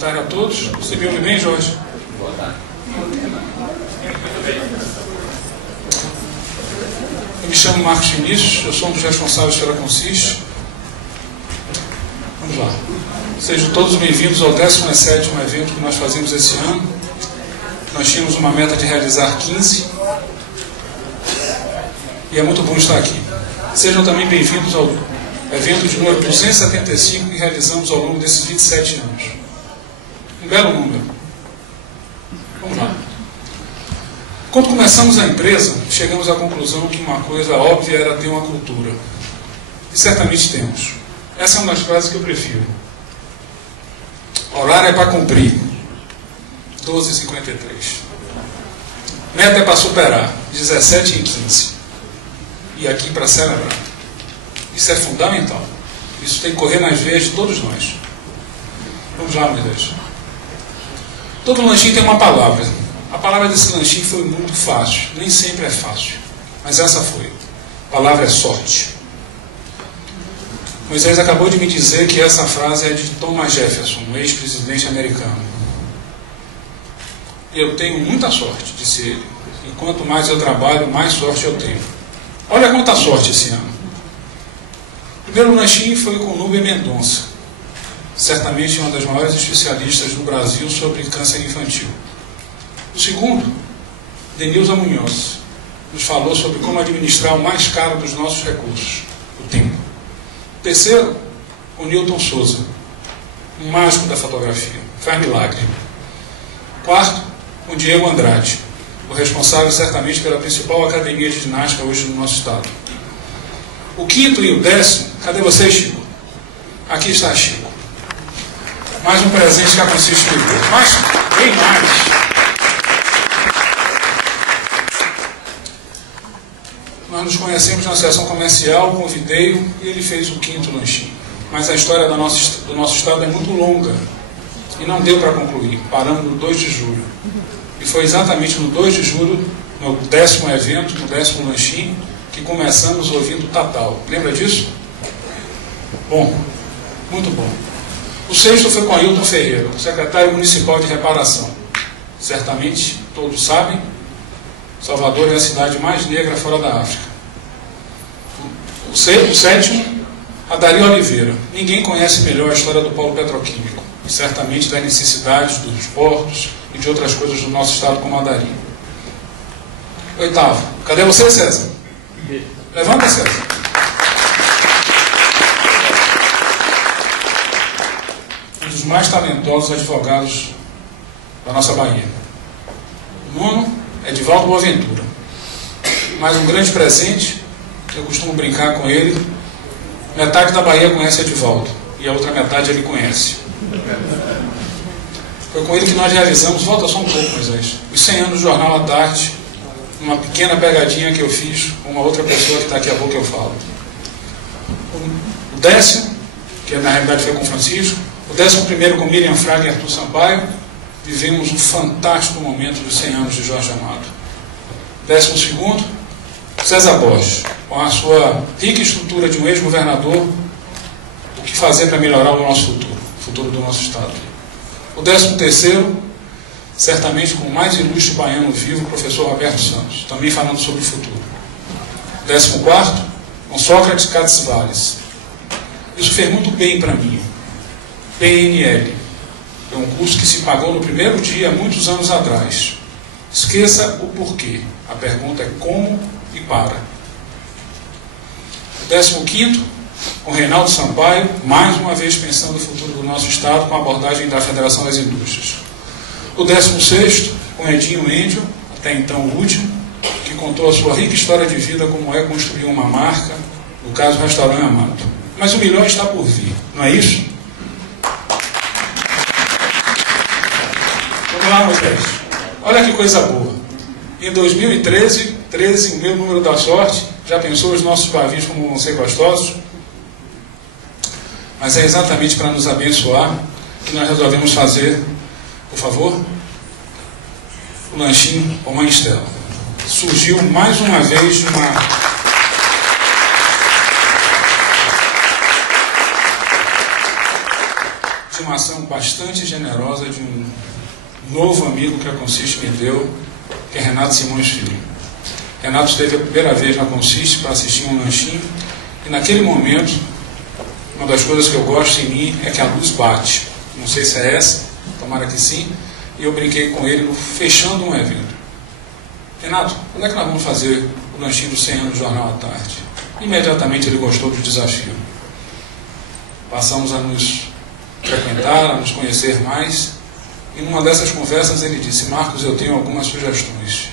tarde a todos. Você me ouve bem, Jorge? Boa tarde. Eu me chamo Marcos Vinícius, eu sou um dos responsáveis pela Consiste. Vamos lá. Sejam todos bem-vindos ao 17º evento que nós fazemos esse ano. Nós tínhamos uma meta de realizar 15. E é muito bom estar aqui. Sejam também bem-vindos ao evento de número 275 que realizamos ao longo desses 27 anos. Um belo número. Vamos lá. Quando começamos a empresa, chegamos à conclusão que uma coisa óbvia era ter uma cultura. E certamente temos. Essa é uma das frases que eu prefiro. Horário é para cumprir. 12h53. Meta é para superar. 17h15. E aqui para celebrar. Isso é fundamental. Isso tem que correr nas veias de todos nós. Vamos lá, Moisés. Todo lanchinho tem uma palavra. A palavra desse lanchinho foi muito fácil. Nem sempre é fácil. Mas essa foi. A palavra é sorte. Moisés acabou de me dizer que essa frase é de Thomas Jefferson, um ex-presidente americano. Eu tenho muita sorte, disse ele. E quanto mais eu trabalho, mais sorte eu tenho. Olha quanta sorte esse ano. O primeiro lanchinho foi com Nubia Mendonça, certamente uma das maiores especialistas do Brasil sobre câncer infantil. O segundo, Denilza Munhoz, nos falou sobre como administrar o mais caro dos nossos recursos, o tempo. O terceiro, o Newton Souza, um mágico da fotografia, faz milagre. O quarto, o Diego Andrade, o responsável certamente pela principal academia de ginástica hoje no nosso estado. O quinto e o 10º, cadê você, Chico? Aqui está Chico. Mais um presente que a Consiste me deu. Mas, bem mais. Nós nos conhecemos na sessão comercial, convidei-o e ele fez o quinto lanchinho. Mas a história do nosso estado é muito longa e não deu para concluir. Paramos no 2 de julho. E foi exatamente no 2 de julho, no 10º evento, no 10º lanchinho, que começamos ouvindo Tatal. Lembra disso? Bom, muito bom. O sexto foi com Ailton Ferreira, secretário municipal de reparação. Certamente, todos sabem, Salvador é a cidade mais negra fora da África. O sétimo, Adair Oliveira. Ninguém conhece melhor a história do polo petroquímico, e certamente das necessidades dos portos e de outras coisas do nosso estado como Adair. Oitavo, cadê você, César? Levanta, César. Um dos mais talentosos advogados da nossa Bahia. O nono, Edivaldo Boaventura. Mais um grande presente, eu costumo brincar com ele. Metade da Bahia conhece Edivaldo, e a outra metade ele conhece. Foi com ele que nós realizamos, volta só um pouco, Moisés, os 100 anos do Jornal à Tarde, uma pequena pegadinha que eu fiz com uma outra pessoa que está aqui a pouco eu falo. O 10º, que na realidade foi com Francisco, o 11º com Miriam Fraga e Arthur Sampaio, vivemos um fantástico momento dos 100 anos de Jorge Amado. 12º, César Borges, com a sua rica estrutura de um ex-governador, o que fazer para melhorar o nosso futuro, o futuro do nosso Estado. O 13º, certamente com o mais ilustre baiano vivo, o professor Roberto Santos, também falando sobre o futuro. 14º, com Sócrates Cádiz Valles. Isso fez muito bem para mim. PNL. É um curso que se pagou no primeiro dia, muitos anos atrás. Esqueça o porquê. A pergunta é como e para. O 15º, com Reinaldo Sampaio, mais uma vez pensando no futuro do nosso Estado, com a abordagem da Federação das Indústrias. O 16º, com Edinho Índio, até então o último, que contou a sua rica história de vida, como é construir uma marca, no caso o Restaurante Amado. Mas o melhor está por vir, não é isso? Vamos lá, Moisés. Olha que coisa boa. Em 2013, o meu número da sorte, já pensou os nossos pavios como vão ser gostosos? Mas é exatamente para nos abençoar que nós resolvemos fazer, por favor, o lanchinho com Mãe Estela. Surgiu mais uma vez estimação bastante generosa de um novo amigo que a Consiste me deu, que é Renato Simões Filho. Renato esteve a primeira vez na Consiste para assistir um lanchinho, e naquele momento, uma das coisas que eu gosto em mim é que a luz bate. Não sei se é essa, tomara que sim, e eu brinquei com ele fechando um evento. Renato, quando é que nós vamos fazer o lanchinho do 100 anos do Jornal à Tarde? Imediatamente ele gostou do desafio. Passamos a nos frequentar, a nos conhecer mais, e numa dessas conversas ele disse: Marcos, eu tenho algumas sugestões.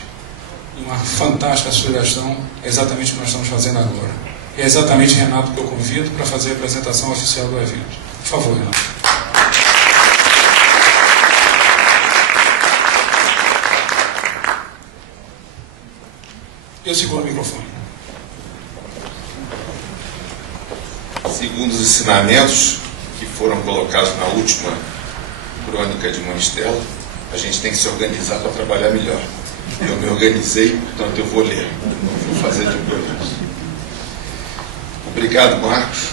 E uma fantástica sugestão é exatamente o que nós estamos fazendo agora. E é exatamente Renato que eu convido para fazer a apresentação oficial do evento. Por favor, Renato. Eu seguro o microfone. Segundo os ensinamentos que foram colocados na última crônica de Mãe Estela, a gente tem que se organizar para trabalhar melhor. Eu me organizei, portanto eu vou ler, não vou fazer de improviso. Obrigado, Marcos.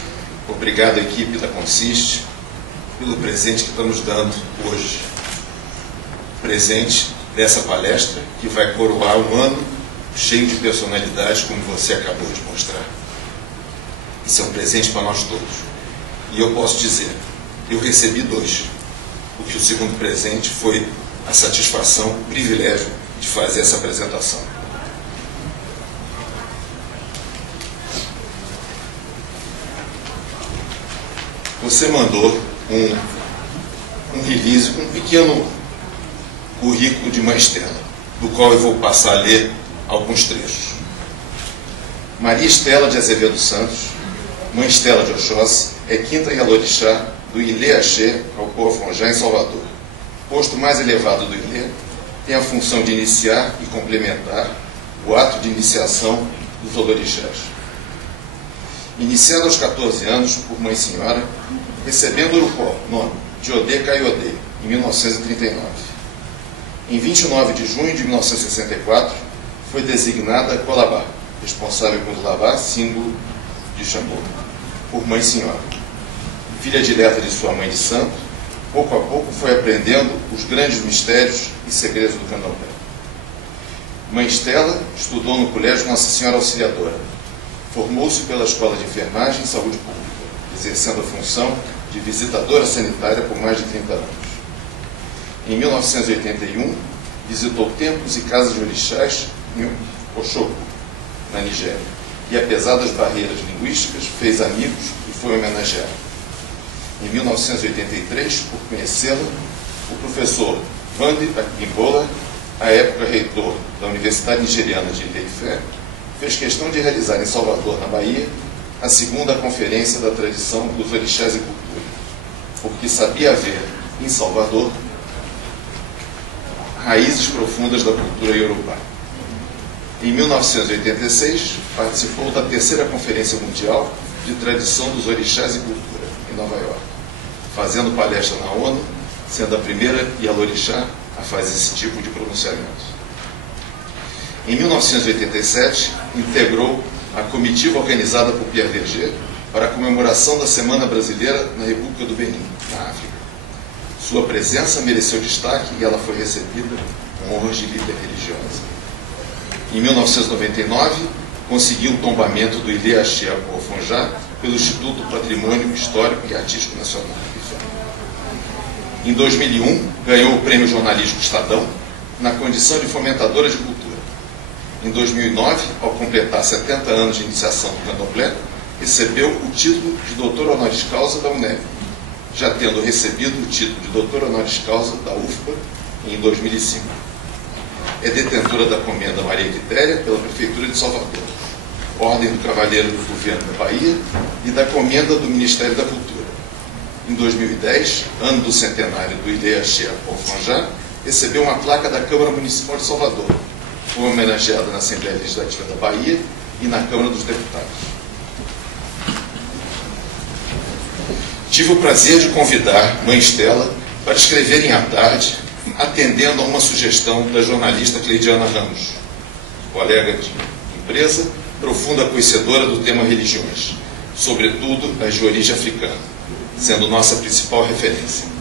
Obrigado, equipe da Consiste, pelo presente que estamos dando hoje. Presente dessa palestra que vai coroar um ano cheio de personalidades, como você acabou de mostrar. Isso é um presente para nós todos. E eu posso dizer, eu recebi 2. Porque o segundo presente foi a satisfação, o privilégio de fazer essa apresentação. Você mandou um release, um pequeno currículo de Mãe Estela, do qual eu vou passar a ler alguns trechos. Maria Estela de Azevedo Santos, Mãe Estela de Oxóssi, é quinta Yalorixá do Ilê Axé ao Pô-Afonjá, em Salvador. Posto mais elevado do Ilê, tem a função de iniciar e complementar o ato de iniciação dos Olorixás. Iniciando aos 14 anos, por Mãe Senhora, recebendo o Urupó, nome de Odê Caiodê, em 1939. Em 29 de junho de 1964, foi designada Colabá, responsável por Labá, símbolo de Xangô, por Mãe Senhora. Filha direta de sua mãe de santo, pouco a pouco foi aprendendo os grandes mistérios e segredos do candomblé. Mãe Estela estudou no Colégio Nossa Senhora Auxiliadora. Formou-se pela Escola de Enfermagem e Saúde Pública, exercendo a função de visitadora sanitária por mais de 30 anos. Em 1981, visitou templos e casas de orixás em Oshogo, na Nigéria, e apesar das barreiras linguísticas, fez amigos e foi homenageado. Em 1983, por conhecê-la, o professor Vande Akimbola, à época reitor da Universidade Nigeriana de Ilé-Ifé, fez questão de realizar em Salvador, na Bahia, a segunda conferência da tradição dos orixás e cultura, porque sabia haver, em Salvador, raízes profundas da cultura iorubá. Em 1986, participou da terceira Conferência Mundial de Tradição dos Orixás e Cultura, em Nova York, fazendo palestra na ONU, sendo a primeira Yalorixá a fazer esse tipo de pronunciamento. Em 1987, integrou a comitiva organizada por Pierre Verger para a comemoração da Semana Brasileira na República do Benin, na África. Sua presença mereceu destaque e ela foi recebida com honras de líder religiosa. Em 1999, conseguiu o tombamento do Ilê Axé ao Pô-Afonjá pelo Instituto Patrimônio Histórico e Artístico Nacional. Em 2001, ganhou o Prêmio Jornalístico Estadão na condição de fomentadora de cultura. Em 2009, ao completar 70 anos de iniciação do candomblé, recebeu o título de doutor honoris causa da UNEB, já tendo recebido o título de doutor honoris causa da UFPA em 2005. É detentora da Comenda Maria Quitéria pela Prefeitura de Salvador, Ordem do Cavaleiro do Governo da Bahia e da Comenda do Ministério da Cultura. Em 2010, ano do centenário do Ilê Axé ao Pô-Afonjá, recebeu uma placa da Câmara Municipal de Salvador. Foi homenageada na Assembleia Legislativa da Bahia e na Câmara dos Deputados. Tive o prazer de convidar Mãe Estela para escreverem à tarde, atendendo a uma sugestão da jornalista Cleidiana Ramos, colega de empresa, profunda conhecedora do tema religiões, sobretudo as de origem africana, sendo nossa principal referência.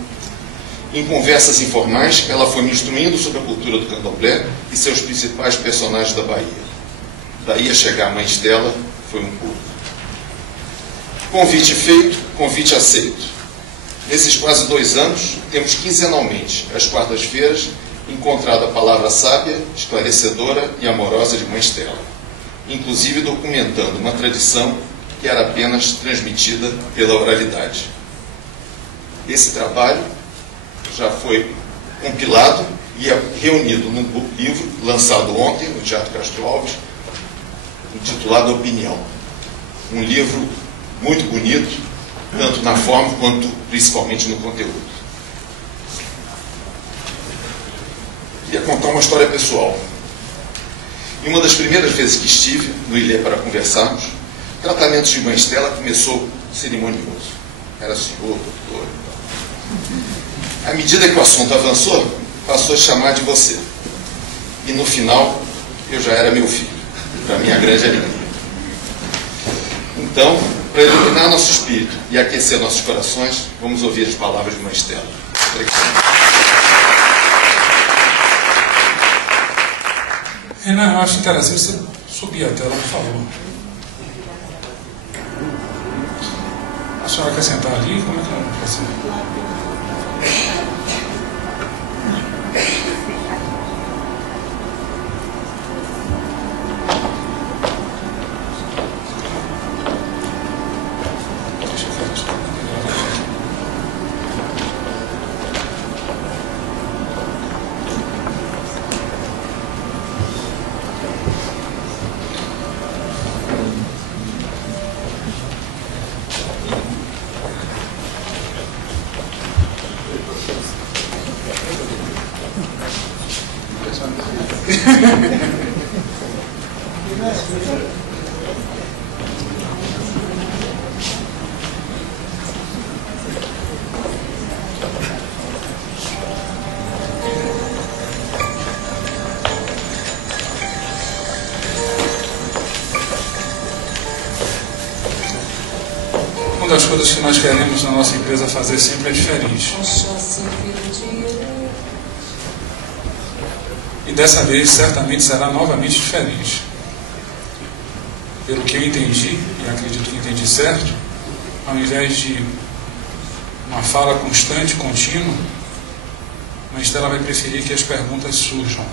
Em conversas informais, ela foi me instruindo sobre a cultura do candomblé e seus principais personagens da Bahia. Daí a chegar a Mãe Estela, foi um pulo. Convite feito, convite aceito. Nesses quase 2 anos, temos quinzenalmente, às quartas-feiras, encontrado a palavra sábia, esclarecedora e amorosa de Mãe Estela, inclusive documentando uma tradição que era apenas transmitida pela oralidade. Esse trabalho já foi compilado e é reunido num livro lançado ontem no Teatro Castro Alves, intitulado Opinião. Um livro muito bonito, tanto na forma quanto principalmente no conteúdo. Queria contar uma história pessoal. Em uma das primeiras vezes que estive no Ilê para conversarmos, o tratamento de Mãe Estela começou cerimonioso. Era senhor, doutor. À medida que o assunto avançou, passou a chamar de você. E no final, eu já era meu filho, para minha grande alegria. Então, para iluminar nosso espírito e aquecer nossos corações, vamos ouvir as palavras de Mãe Estela. Obrigado. Renan, eu acho interessante você subir a tela, por favor. A senhora quer sentar ali? Como é que ela vai sentar? Uma das coisas que nós queremos na nossa empresa fazer sempre é diferente. E dessa vez, certamente, será novamente diferente. Pelo que eu entendi, e acredito que entendi certo, ao invés de uma fala constante, contínua, a Estela vai preferir que as perguntas surjam.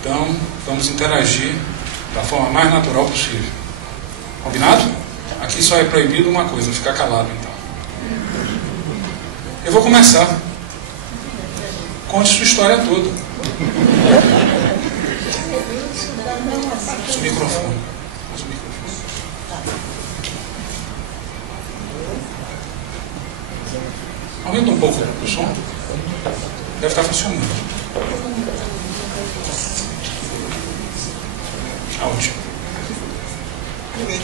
Então, vamos interagir da forma mais natural possível. Combinado? Aqui só é proibido uma coisa, ficar calado, então. Eu vou começar. Conte sua história toda. Usa o microfone. Aumenta um pouco o som. Deve estar funcionando. Ótimo.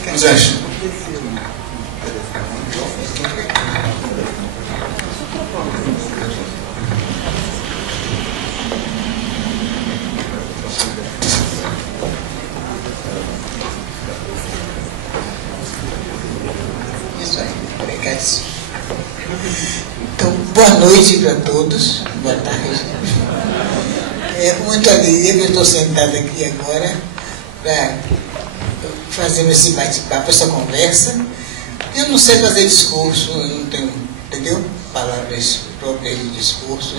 Moisés. Isso aí, obrigado. Então, boa noite para todos, boa tarde. É com muita alegria que eu estou sentada aqui agora para fazer esse bate-papo, essa conversa. Eu não sei fazer discurso, eu não tenho, entendeu? Palavras próprias de discurso.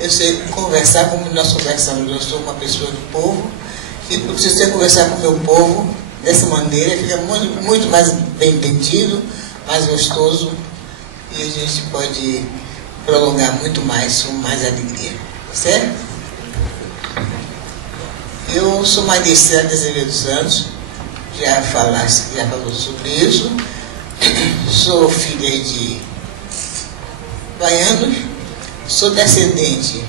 Eu sei conversar como nós conversamos. Eu sou uma pessoa do povo e se você conversar com o meu povo dessa maneira, fica muito, muito mais bem entendido, mais gostoso e a gente pode prolongar muito mais, com mais alegria. Certo? Eu sou Maria Estela de Azevedo Santos, já falou sobre isso. Sou filha de baianos, sou descendente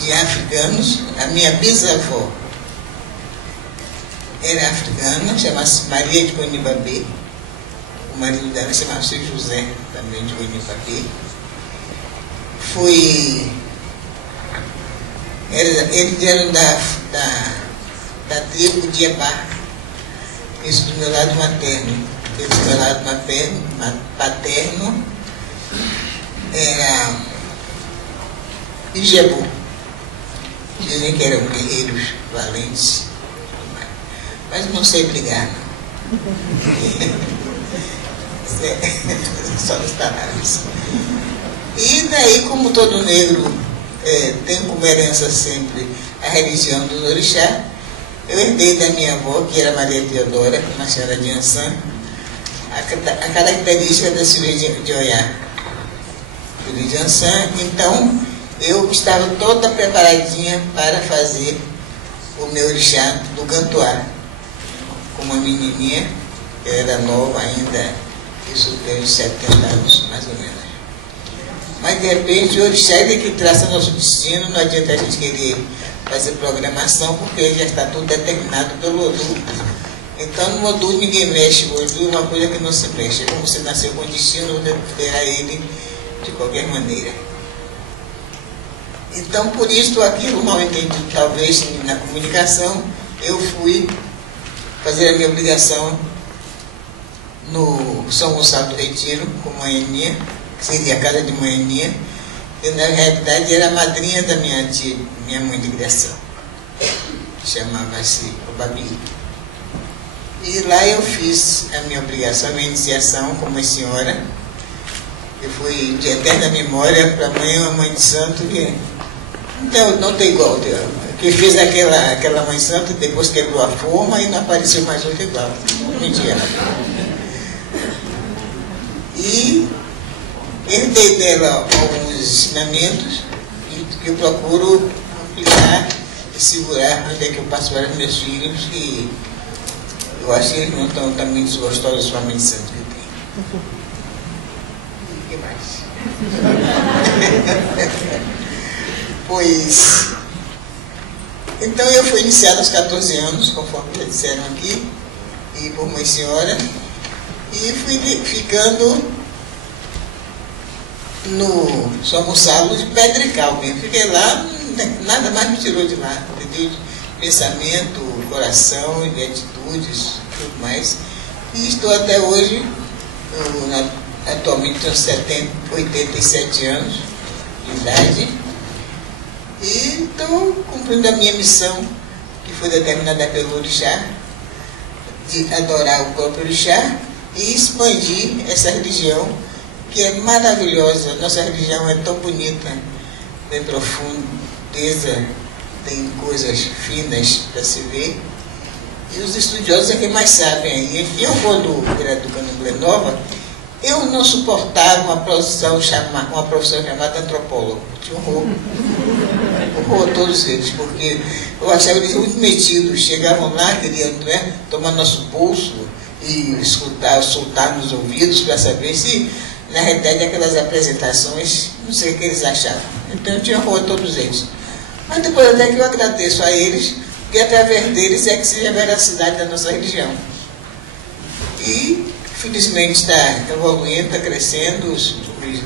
de africanos. A minha bisavó era africana, chamava-se Maria de Guanibabê. O marido dela chamava-se José, também de Guanibabê. Eles eram da tribo de Iabá, isso do meu lado materno. Do meu lado paterno, era Ijebu. Dizem que eram guerreiros valentes, mas não sei brigar, não. Só nos palavras. E daí, como todo negro tem como herança sempre a religião do orixá, eu herdei da minha avó, que era Maria Teodora, uma senhora de Ançã, a característica da cirurgia de Oiá, de Ançã. Então, eu estava toda preparadinha para fazer o meu orixá do Gantuá, com uma menininha, que era nova ainda, isso tem uns 70 anos, mais ou menos. Mas, de repente, o orixá é que traça nosso destino, não adianta a gente querer fazer programação, porque já está tudo determinado pelo Odu. Então, no Odu ninguém mexe, o Odu é uma coisa que não se mexe. Como você nasceu com destino, você terá ele de qualquer maneira. Então, por isso, aquilo mal entendido, talvez, na comunicação, eu fui fazer a minha obrigação no São Gonçalo do Retiro, com Manhaninha, que seria a casa de Manhaninha, e na realidade era a madrinha da minha tia, minha mãe de criação, chamava-se Babi. E lá eu fiz a minha obrigação, a minha iniciação como senhora. Eu fui de eterna memória para a mãe, uma mãe de santo que não tem igual. Que fez aquela mãe santa, depois quebrou a forma e não apareceu mais outra igual. Mentira. E herdei dela alguns ensinamentos que eu procuro aplicar e segurar onde é que eu passo para os meus filhos, e eu acho que eles não estão também desgostosos da sua mãe santa que tem. E o que mais? Pois, então eu fui iniciada aos 14 anos, conforme já disseram aqui, e por mãe senhora, e fui ficando no São Gonçalo de Pedregal mesmo. Fiquei lá, nada mais me tirou de lá, entendeu? Pensamento, coração, e atitudes, tudo mais. E estou até hoje, atualmente tenho 87 anos de idade, e estou cumprindo a minha missão, que foi determinada pelo orixá, de adorar o próprio orixá e expandir essa religião, que é maravilhosa. Nossa religião é tão bonita, tem profundeza, tem coisas finas para se ver, e os estudiosos é que mais sabem aí. Eu, quando era do Candomblé Nova, eu não suportava uma profissão chamada antropólogo. Tinha horror todos eles, porque eu achava eles muito metidos. Chegavam lá, queriam tomar nosso pulso e escutar, soltar nos ouvidos para saber se, na realidade, aquelas apresentações, não sei o que eles achavam. Então eu tinha horror a todos eles. Mas depois até que eu agradeço a eles, porque através deles é que se vê a veracidade da nossa religião. E felizmente está evoluindo, está crescendo, os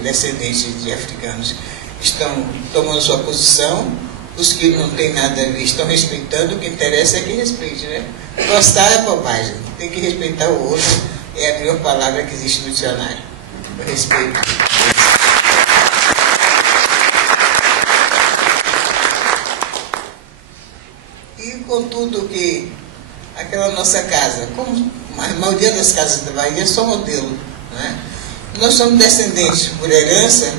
descendentes de africanos estão tomando sua posição, os que não têm nada a ver estão respeitando, o que interessa é que respeite, né? Gostar é bobagem, tem que respeitar o outro, é a melhor palavra que existe no dicionário. O respeito. E contudo que aquela nossa casa, como a maioria das casas da Bahia, são modelo, né? Nós somos descendentes, por herança,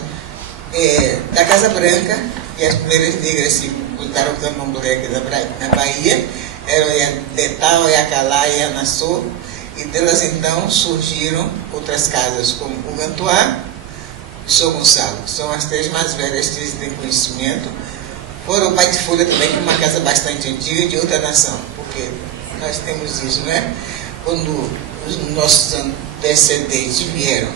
da Casa Branca, e as primeiras negras que fundaram o Candomblé aqui na Bahia eram Iadetá, Oiacalá e Anassô, e delas então surgiram outras casas, como o Gantuá e São Gonçalo. São as três mais velhas que têm conhecimento. Fora o Baite Folha também, que é uma casa bastante antiga de outra nação, porque nós temos isso, né? Quando os nossos descendentes vieram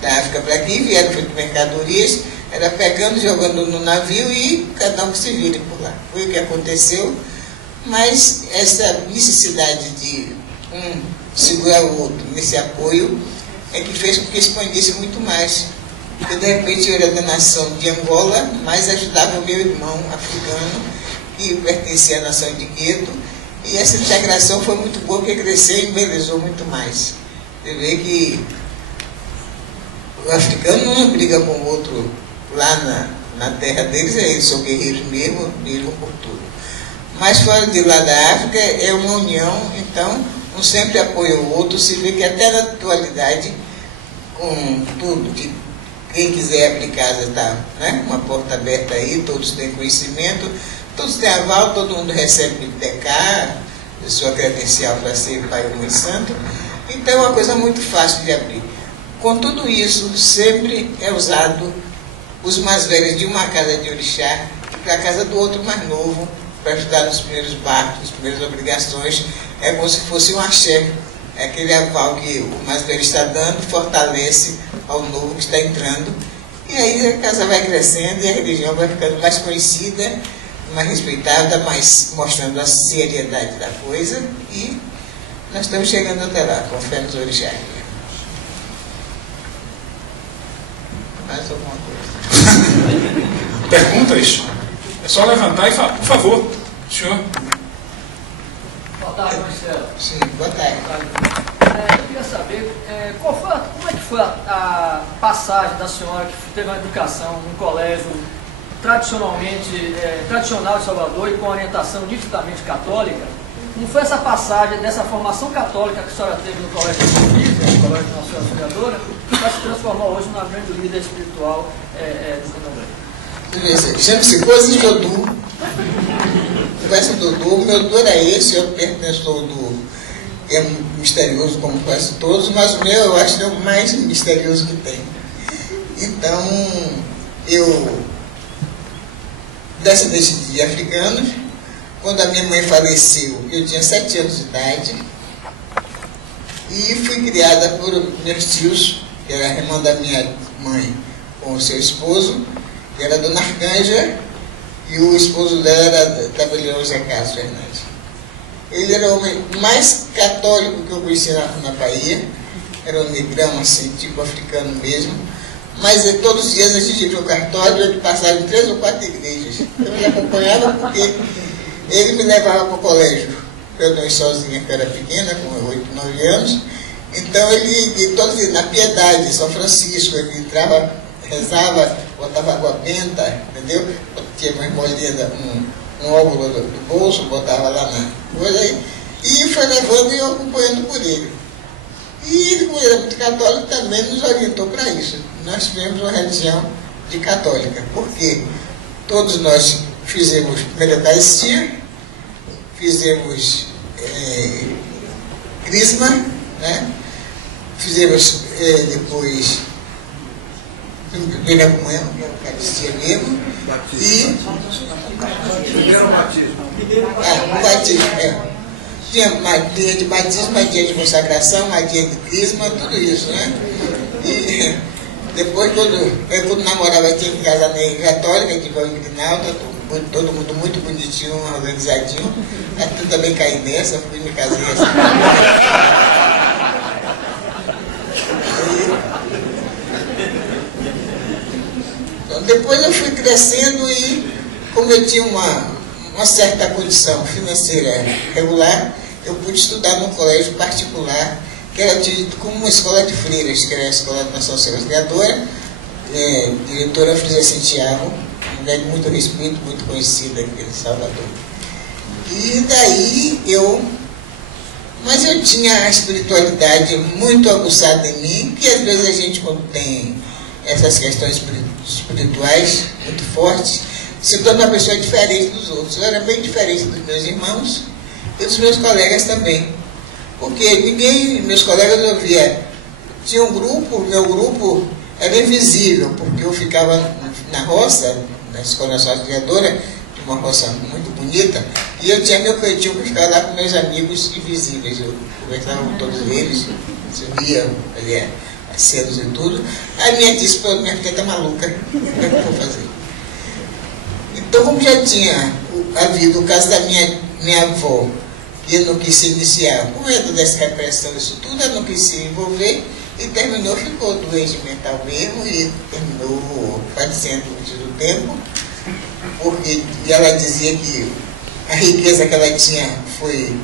da África para aqui, vieram feito mercadorias, era pegando, jogando no navio e cada um que se vire por lá. Foi o que aconteceu, mas essa necessidade de um segurar o outro nesse apoio é que fez com que expandisse muito mais. Porque de repente eu era da nação de Angola, mas ajudava o meu irmão africano, que pertencia à nação de Gueto, e essa integração foi muito boa, porque cresceu e embelezou muito mais. Você vê que o africano não briga com o outro lá na terra deles, eles são guerreiros mesmo, brigam por tudo. Mas fora de lá da África é uma união, então um sempre apoia o outro. Se vê que até na atualidade, com tudo, que quem quiser abrir casa está, né, uma porta aberta aí, todos têm conhecimento, todos têm aval, todo mundo recebe PK, sua credencial para ser pai ou mãe santo. Então é uma coisa muito fácil de abrir. Com tudo isso, sempre é usado os mais velhos de uma casa de orixá para a casa do outro mais novo, para ajudar nos primeiros barcos, nas primeiras obrigações. É como se fosse um axé, é aquele aval que o mais velho está dando, fortalece ao novo que está entrando. E aí a casa vai crescendo e a religião vai ficando mais conhecida, mais respeitada, mais mostrando a seriedade da coisa. E nós estamos chegando até lá, com fé nos orixás. Mais alguma coisa? Perguntas? É só levantar e falar, por favor, senhor. Boa tarde, Marcelo. Sim, boa tarde. Eu queria saber como é que foi a passagem da senhora que teve uma educação num colégio tradicional de Salvador e com orientação ditidamente católica. Como foi essa passagem dessa formação católica que a senhora teve no colégio de Sofia, no colégio de Nossa Senhora Auxiliadora, que vai se transformar hoje numa grande líder espiritual do candomblé? Chama-se Coisa de Dodô. Conversa do Dodô. O meu Dodô era esse, eu pertenço ao Dodô. É misterioso como quase todos, mas o meu eu acho que é o mais misterioso que tem. Então, eu, descendente de africanos, quando a minha mãe faleceu, eu tinha 7 anos de idade, e fui criada por meus tios, que era a irmã da minha mãe com o seu esposo, que era a Dona Arcanja, e o esposo dela era Tabelião Zé Carlos Fernandes. Ele era o homem mais católico que eu conhecia na Bahia, era um negrão assim, tipo africano mesmo, mas todos os dias a gente ia para o cartório, ele passava em 3 ou 4 igrejas. Eu me acompanhava porque ele me levava para o colégio, eu não ia sozinha, que eu era pequena, com 8, 9 anos, então ele todos na Piedade, São Francisco, ele entrava, rezava, botava água benta, entendeu? Tinha uma molhada, um óvulo do bolso, botava lá na coisa aí, e foi levando e eu acompanhando por ele. E ele, como era muito católico, também nos orientou para isso. Nós tivemos uma religião de católica, porque todos nós fizemos primeira Eucaristia, fizemos crisma, né? Fizemos depois primeira comunhão, que é a Eucaristia mesmo, e primeiro batismo. o batismo, tinha dia de batismo, dia de consagração, dia de crisma, tudo isso, né? E depois, quando namorava, tinha que casar na igreja católica, de Val Grinalda, todo mundo muito bonitinho, organizadinho. Eu também caí nessa, fui me casei assim. Então, depois eu fui crescendo e, como eu tinha uma certa condição financeira regular, eu pude estudar num colégio particular, que era tido como uma escola de freiras, que era a Escola de Nossa Senhora Auxiliadora, diretora Frisa Santiago, uma mulher de muito respeito, muito conhecida aqui em Salvador. E daí mas eu tinha a espiritualidade muito aguçada em mim, que às vezes a gente, quando tem essas questões espirituais muito fortes, se torna uma pessoa diferente dos outros. Eu era bem diferente dos meus irmãos e dos meus colegas também. Porque meus colegas eu via, tinha um grupo, meu grupo era invisível, porque eu ficava na roça, na Escola Nacional Auxiliadora, uma roça muito bonita, e eu tinha meu cantinho para ficar lá com meus amigos invisíveis. Eu conversava com todos eles, subia ali as cenas e tudo. A minha disse, pô, minha filha está maluca, o que eu vou fazer? Então, como já tinha havido o caso da minha avó, que não quis se iniciar, com medo dessa repressão, isso tudo, ela não quis se envolver, e terminou, ficou doente mental mesmo, e terminou falecendo antes do tempo, porque ela dizia que a riqueza que ela tinha foi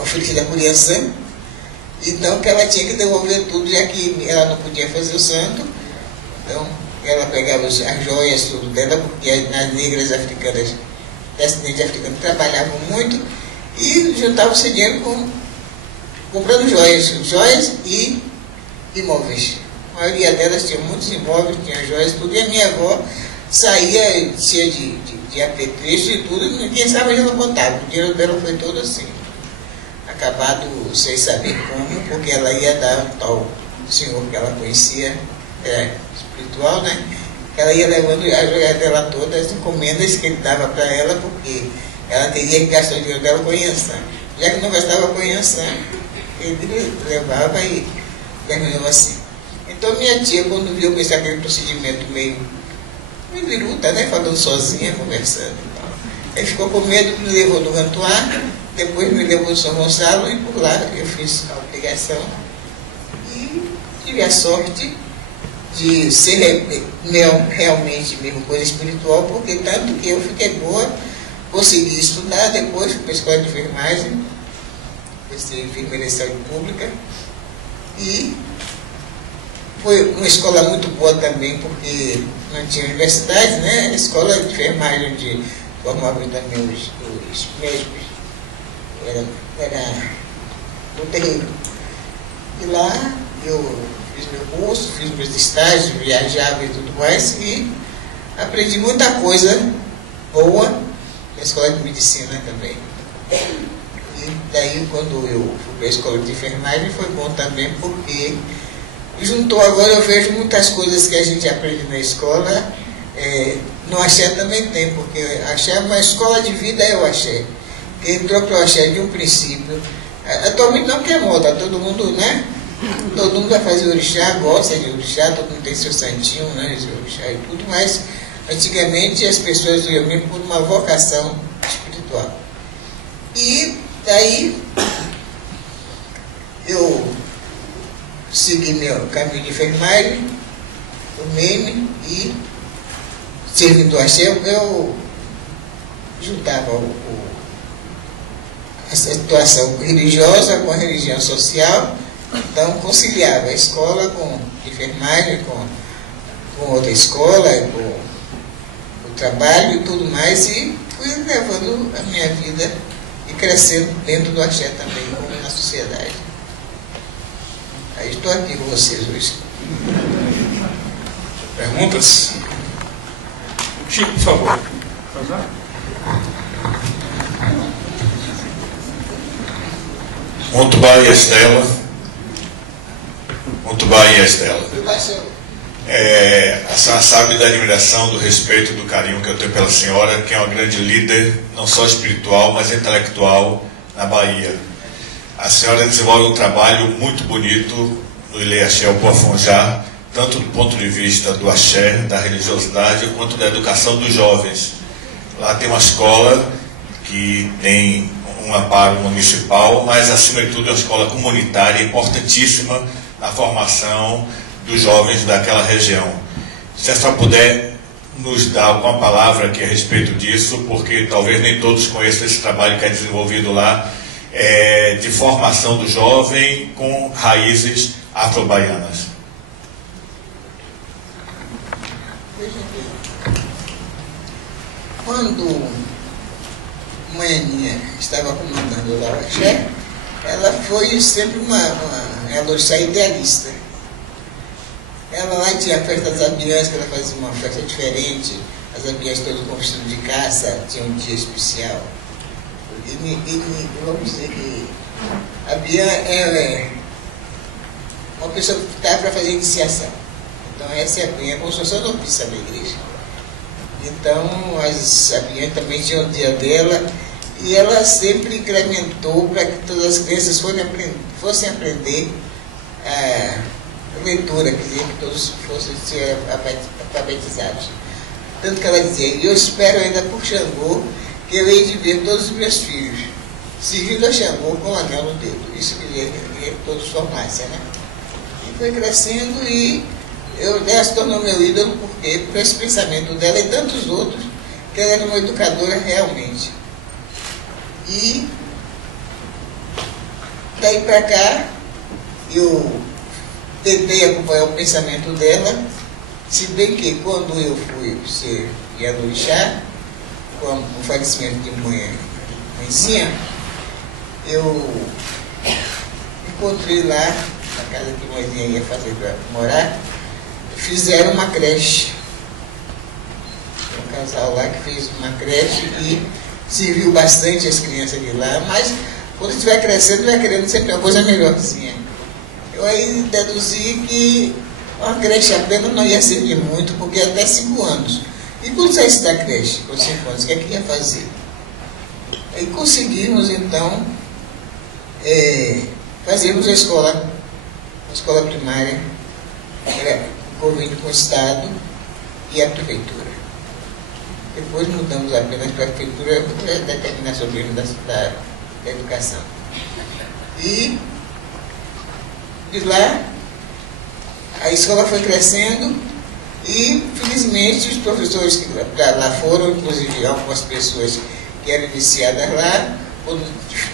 oferecida por Yansan, Então que ela tinha que devolver tudo, já que ela não podia fazer o santo. Então ela pegava as joias, tudo dela, porque as negras africanas, descendentes africanos, trabalhavam muito e juntavam esse dinheiro comprando joias e imóveis. A maioria delas tinha muitos imóveis, tinha joias, tudo, e a minha avó saía cheia de apetrecho e tudo, e ninguém sabe onde ela botava. O dinheiro dela foi todo assim, acabado sem saber como, porque ela ia dar um tal senhor que ela conhecia, espiritual, né? Ela ia levando a joia dela toda, as encomendas que ele dava para ela, porque ela teria que gastar o dinheiro dela com Iansã. Já que não gastava com Iansã, ele levava e terminou assim. Então minha tia, quando viu com aquele procedimento meio biruta, né? Falando sozinha, conversando e tal, aí ficou com medo, me levou no Rantuá, depois me levou no São Gonçalo e por lá eu fiz a obrigação e tive a sorte de ser realmente mesmo coisa espiritual, porque tanto que eu fiquei boa, consegui estudar, depois fui para a escola de enfermagem, prestei enfermeira em saúde pública, e foi uma escola muito boa também, porque não tinha universidade, né? A escola de enfermagem onde formavam também os médicos, era no terreno. E lá eu fiz meu curso, fiz meus estágios, viajava e tudo mais, e aprendi muita coisa boa na escola de medicina também. E daí, quando eu fui para a escola de enfermagem, foi bom também, porque juntou, agora eu vejo muitas coisas que a gente aprende na escola, no axé também tem, porque axé é uma escola de vida, é o axé. Quem entrou para o axé de um princípio, atualmente não quer moda, todo mundo, né? Todo mundo vai fazer orixá, gosta de orixá, todo mundo tem seu santinho, né? Seu orixá e tudo, mas antigamente as pessoas iam mesmo por uma vocação espiritual. E daí eu segui meu caminho de enfermagem, formei-me e, servindo o axé, eu juntava a situação religiosa com a religião social. Então conciliava a escola com enfermagem, com outra escola, com o trabalho e tudo mais, e fui levando a minha vida e crescendo dentro do axé também, como na sociedade. Aí estou aqui com vocês hoje. Perguntas? Chico, por favor. Montubá e Estela. Montubá e Estela. A senhora sabe da admiração, do respeito, do carinho que eu tenho pela senhora, que é uma grande líder, não só espiritual, mas intelectual na Bahia. A senhora desenvolve um trabalho muito bonito no Ilê Axé Opoafonjá, tanto do ponto de vista do axé, da religiosidade, quanto da educação dos jovens. Lá tem uma escola que tem um amparo municipal, mas acima de tudo é uma escola comunitária importantíssima na formação dos jovens daquela região. Se a senhora puder nos dar alguma palavra aqui a respeito disso, porque talvez nem todos conheçam esse trabalho que é desenvolvido lá, de formação do jovem com raízes afro-baianas. Quando mãe minha estava comandando lá o axé, ela foi sempre ela orixá idealista. Ela lá tinha a festa das abiãs, que ela fazia uma festa diferente, as abiãs todas com vestido de caça, tinha um dia especial. Vamos dizer que a abiã é uma pessoa que está para fazer iniciação. Então essa é a abiã, como se fosse a noviça da igreja. Então as abiãs também tinham o dia dela, e ela sempre incrementou para que todas as crianças fossem aprender a leitura, quer dizer, que todos fossem ser alfabetizados. Tanto que ela dizia, eu espero ainda por Xangô, que eu hei de ver todos os meus filhos seguindo a Xangô com o anel no dedo. Isso queria que todos formassem, né? E foi crescendo, e ela se tornou meu ídolo, porque por esse pensamento dela e tantos outros, que ela era uma educadora realmente. E daí para cá, eu tentei acompanhar o pensamento dela, se bem que quando eu fui ser Iadorixá, com o falecimento de mãezinha, eu encontrei lá, na casa que mãezinha ia fazer para morar, fizeram uma creche. Um casal lá que fez uma creche e serviu bastante as crianças de lá, mas quando estiver crescendo, vai querendo sempre uma coisa melhorzinha. Eu aí deduzi que uma creche apenas não ia servir muito, porque até 5 anos. E quando saísse da creche, com 5 anos, o que é que ia fazer? Aí conseguimos, então, fazermos a escola primária, era convênio com o Estado e a Prefeitura. Depois mudamos apenas para a Prefeitura, para determinar sobre o da educação. E de lá, a escola foi crescendo e, felizmente, os professores que lá foram, inclusive algumas pessoas que eram iniciadas lá, quando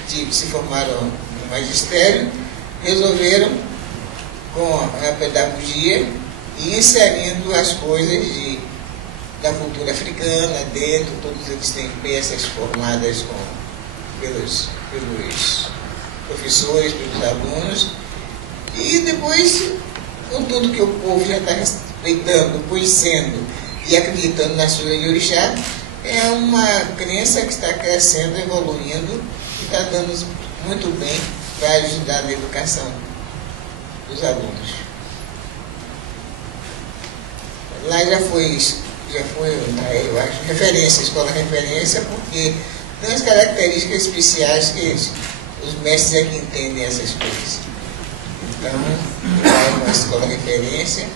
se formaram no magistério, resolveram, com a pedagogia, ir inserindo as coisas da cultura africana dentro. Todos eles têm peças formadas pelos professores, pelos alunos. E depois, com tudo que o povo já está respeitando, conhecendo e acreditando na sua Iorixá, é uma crença que está crescendo, evoluindo e está dando muito bem para ajudar na educação dos alunos. Lá já foi, eu acho, referência, escola referência, porque tem as características especiais que os mestres é que entendem essas coisas. Então, é uma escola referência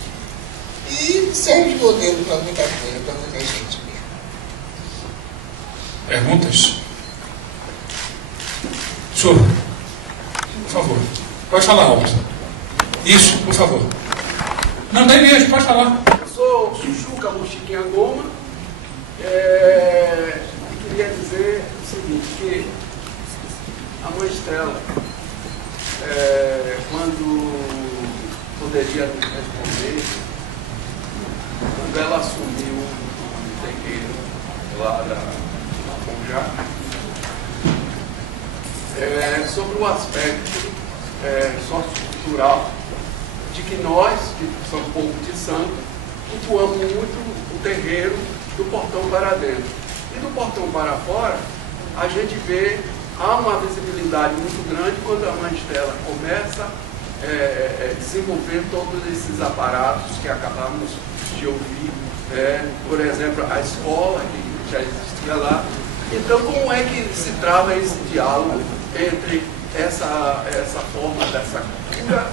e serve de modelo para muita coisa, para muita gente mesmo. Perguntas? Senhor, por favor, pode falar alto. Isso, por favor. Não, daí mesmo, pode falar. Eu sou Chuchu Camuxiquinha Goma e queria dizer o seguinte, que a mãe Estela, quando poderia nos responder, quando ela assumiu o terreiro lá da Ponjá, sobre o aspecto sociocultural de que nós, que somos povo de santo, cultuamos muito o terreiro do portão para dentro. E do portão para fora, a gente vê, há uma visibilidade muito grande quando a Mãe Estela começa a desenvolver todos esses aparatos que acabamos de ouvir, por exemplo, a escola, que já existia lá. Então, como é que se trava esse diálogo entre essa forma dessa cultura,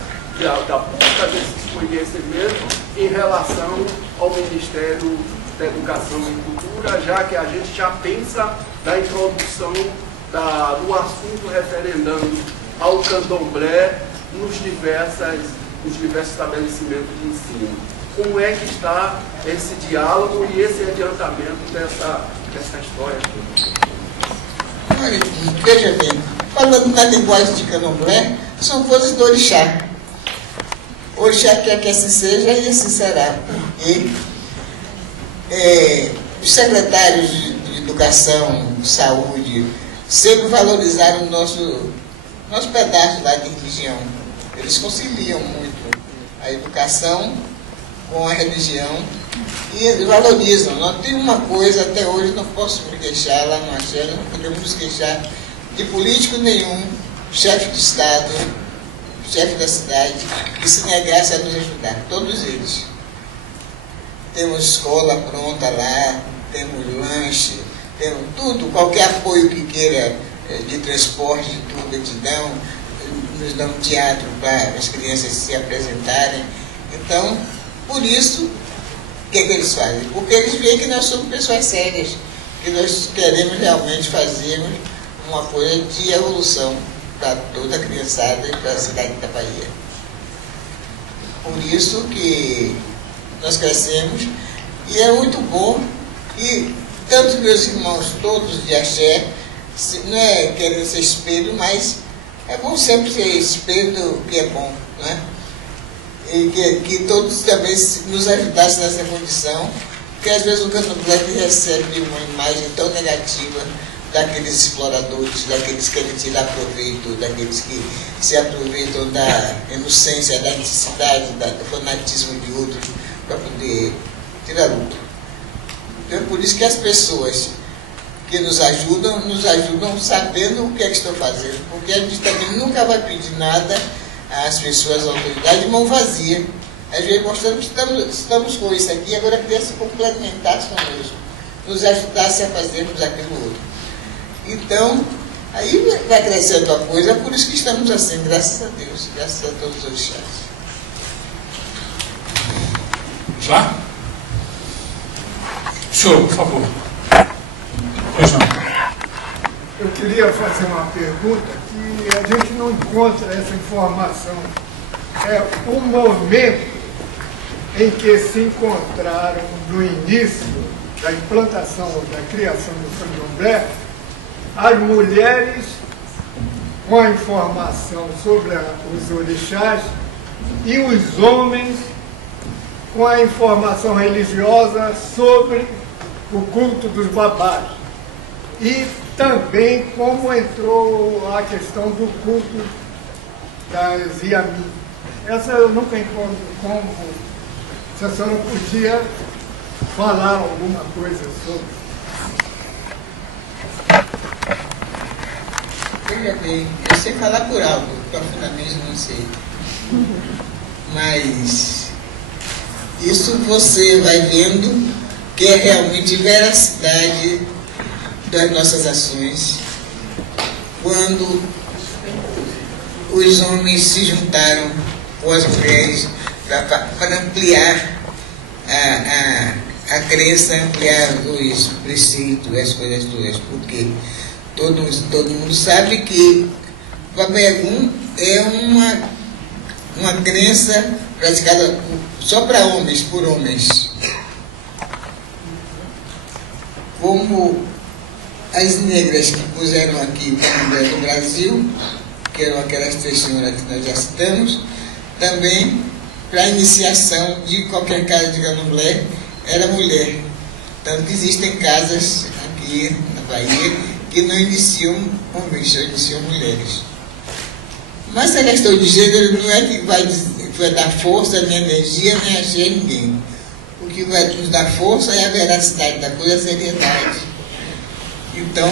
da busca desses conhecimentos em relação ao Ministério da Educação e Cultura, já que a gente já pensa da introdução do assunto referendando ao candomblé nos diversos estabelecimentos de ensino. Como é que está esse diálogo e esse adiantamento dessa história? Olha, veja bem, falando na linguagem de candomblé, são coisas do orixá. O orixá quer que assim seja e assim será. E os secretários de Educação, Saúde, sempre valorizaram o nosso pedaço lá de religião. Eles conciliam muito a educação com a religião e eles valorizam. Não tem uma coisa, até hoje não posso me queixar, lá no Axé, não podemos nos queixar de político nenhum, chefe de Estado, chefe da cidade, que se negasse a nos ajudar, todos eles. Temos escola pronta lá, temos lanche, temos tudo, qualquer apoio que queira de transporte, de tudo eles dão, nos dão teatro para as crianças se apresentarem. Então, por isso, o que é que eles fazem? Porque eles veem que nós somos pessoas sérias, que nós queremos realmente fazer uma coisa de evolução para toda a criançada e para a cidade da Bahia. Por isso que nós crescemos e é muito bom, e tanto meus irmãos todos de axé, não é querendo ser espelho, mas é bom sempre ser espelho do que é bom. né? E que todos também nos ajudassem nessa condição, porque às vezes o candomblé recebe uma imagem tão negativa daqueles exploradores, daqueles que querem tirar proveito, daqueles que se aproveitam da inocência, da anticidade, do fanatismo de outros para poder tirar lucro. Então é por isso que as pessoas que nos ajudam sabendo o que é que estão fazendo, porque a gente também nunca vai pedir nada às pessoas, às autoridades, de mão vazia. Às vezes mostramos que estamos com isso aqui, agora queria se complementasse conosco, nos ajudasse a fazermos aquilo outro. Então, aí vai crescendo a coisa, por isso que estamos assim, graças a Deus, graças a todos os orixás. Vamos lá? Senhor, por favor. Pois não. Eu queria fazer uma pergunta que a gente não encontra essa informação. É o momento em que se encontraram no início da implantação, da criação do candomblé, as mulheres com a informação sobre os orixás e os homens com a informação religiosa sobre o culto dos babás. E também como entrou a questão do culto das Iami. Essa eu nunca encontro como, se a senhora podia falar alguma coisa sobre. Veja bem, eu sei falar por alto, profundamente não sei. Mas isso você vai vendo que é realmente veracidade das nossas ações. Quando os homens se juntaram com as mulheres para ampliar a crença, ampliar os preceitos, as coisas todas, porque todo mundo sabe que o Papai Ogum é uma crença praticada só para homens, por homens. Como as negras que puseram aqui o candomblé no Brasil, que eram aquelas 3 senhoras que nós já citamos, também para a iniciação de qualquer casa de candomblé era mulher. Tanto que existem casas aqui na Bahia que não iniciam homens, só iniciam mulheres. Mas a questão de gênero não é que vai dar força, nem energia, nem axé a ninguém. O que vai nos dar força é a veracidade da coisa, a seriedade. Então,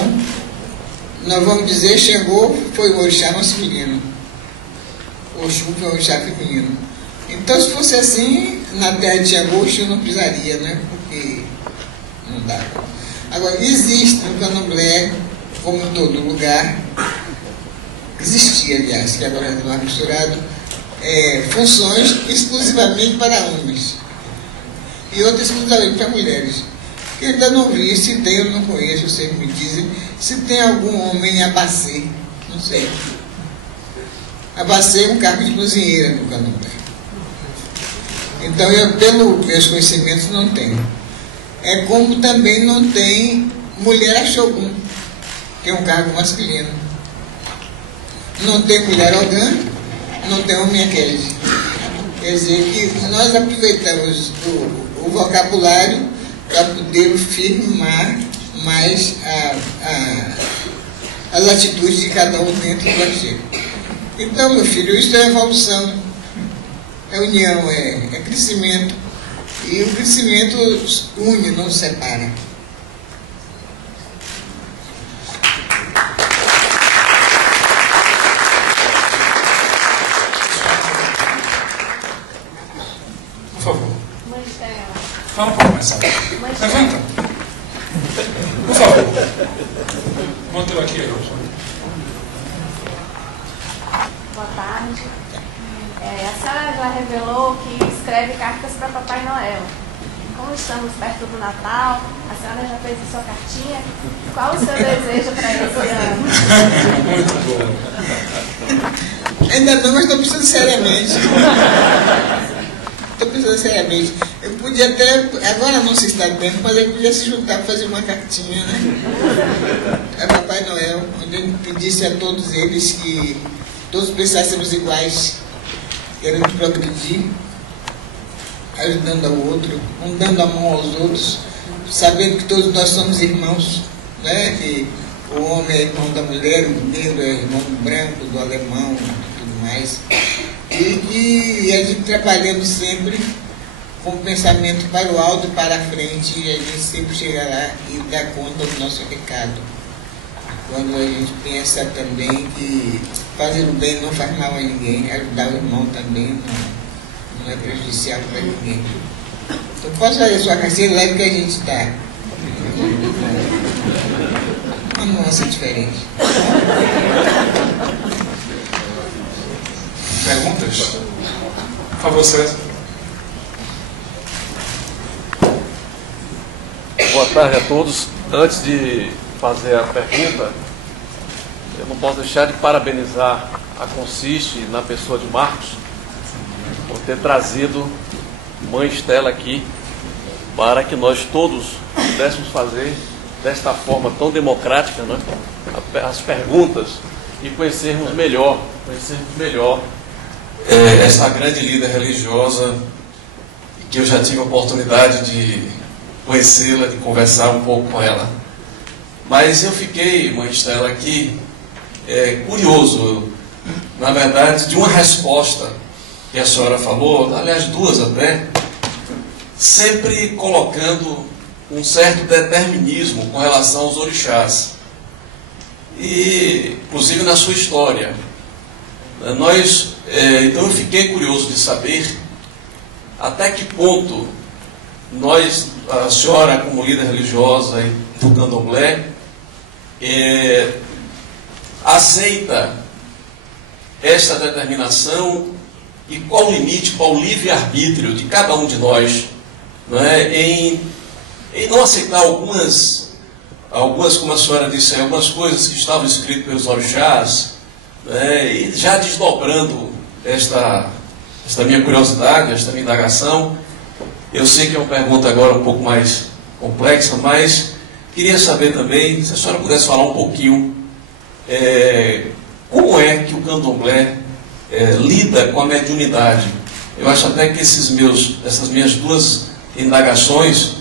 nós vamos dizer, Xangô foi o orixá masculino, Oxum foi o orixá feminino. Então, se fosse assim, na terra de Xangô, Oxum não precisaria, né? Porque não dá. Agora, existe no candomblé, como em todo lugar, existia, aliás, que agora não é misturado, funções exclusivamente para homens e outras exclusivamente para mulheres. Que eu ainda não vi, se tem, eu não conheço, vocês me dizem, se tem algum homem abacê, não sei. Abacê é um cargo de cozinheira no candomblé. Então, eu, pelos meus conhecimentos, não tenho. É como também não tem mulher axogum, que é um cargo masculino. Não tem mulher ogã, não tem homem aquele. Quer dizer que nós aproveitamos o vocabulário para poder firmar mais as atitudes de cada um dentro do axé. Então, meu filho, isso é evolução, é união, é crescimento. E o crescimento une, não separa. Por favor. Fala um pouco mais alto. Levanta. Por favor. Monta aqui. Boa tarde. A senhora já revelou que escreve cartas para Papai Noel. Como estamos perto do Natal, a senhora já fez a sua cartinha. Qual o seu desejo para esse ano? Muito bom. Ainda não, mas estou pensando seriamente. Estou pensando seriamente. Eu podia até, agora não se está tempo, mas eu podia se juntar para fazer uma cartinha, né? A Papai Noel, onde eu pedisse a todos eles que todos pensássemos iguais. querendo progredir, ajudando ao outro, dando a mão aos outros, sabendo que todos nós somos irmãos, né? Que o homem é irmão da mulher, o negro é irmão do branco, do alemão, e tudo mais. E a gente trabalhando sempre com o pensamento para o alto e para a frente, e a gente sempre chega lá e dá conta do nosso recado. Quando a gente pensa também que fazer o bem não faz mal a ninguém, ajudar o irmão também não é prejudicial para ninguém. Então posso fazer sua carteira leve que a gente dá. Uma nuance diferente. Perguntas? Por favor, César. Boa tarde a todos. Antes de fazer a pergunta, eu não posso deixar de parabenizar a Consiste, na pessoa de Marcos, por ter trazido Mãe Estela aqui para que nós todos pudéssemos fazer desta forma tão democrática, né, as perguntas e conhecermos melhor essa grande líder religiosa, que eu já tive a oportunidade de conhecê-la, de conversar um pouco com ela. Mas eu fiquei, Mãe Estela, aqui curioso, na verdade, de uma resposta que a senhora falou, aliás, duas até, sempre colocando um certo determinismo com relação aos orixás. E, inclusive, na sua história. Então eu fiquei curioso de saber até que ponto a senhora, como líder religiosa do Candomblé, aceita esta determinação e qual o limite, qual o livre-arbítrio de cada um de nós, né, em não aceitar algumas, como a senhora disse, algumas coisas que estavam escritas pelos orixás, né, e já desdobrando esta minha curiosidade, esta minha indagação. Eu sei que é uma pergunta agora um pouco mais complexa, mas queria saber também, se a senhora pudesse falar um pouquinho, como é que o Candomblé lida com a mediunidade. Eu acho até que essas minhas duas indagações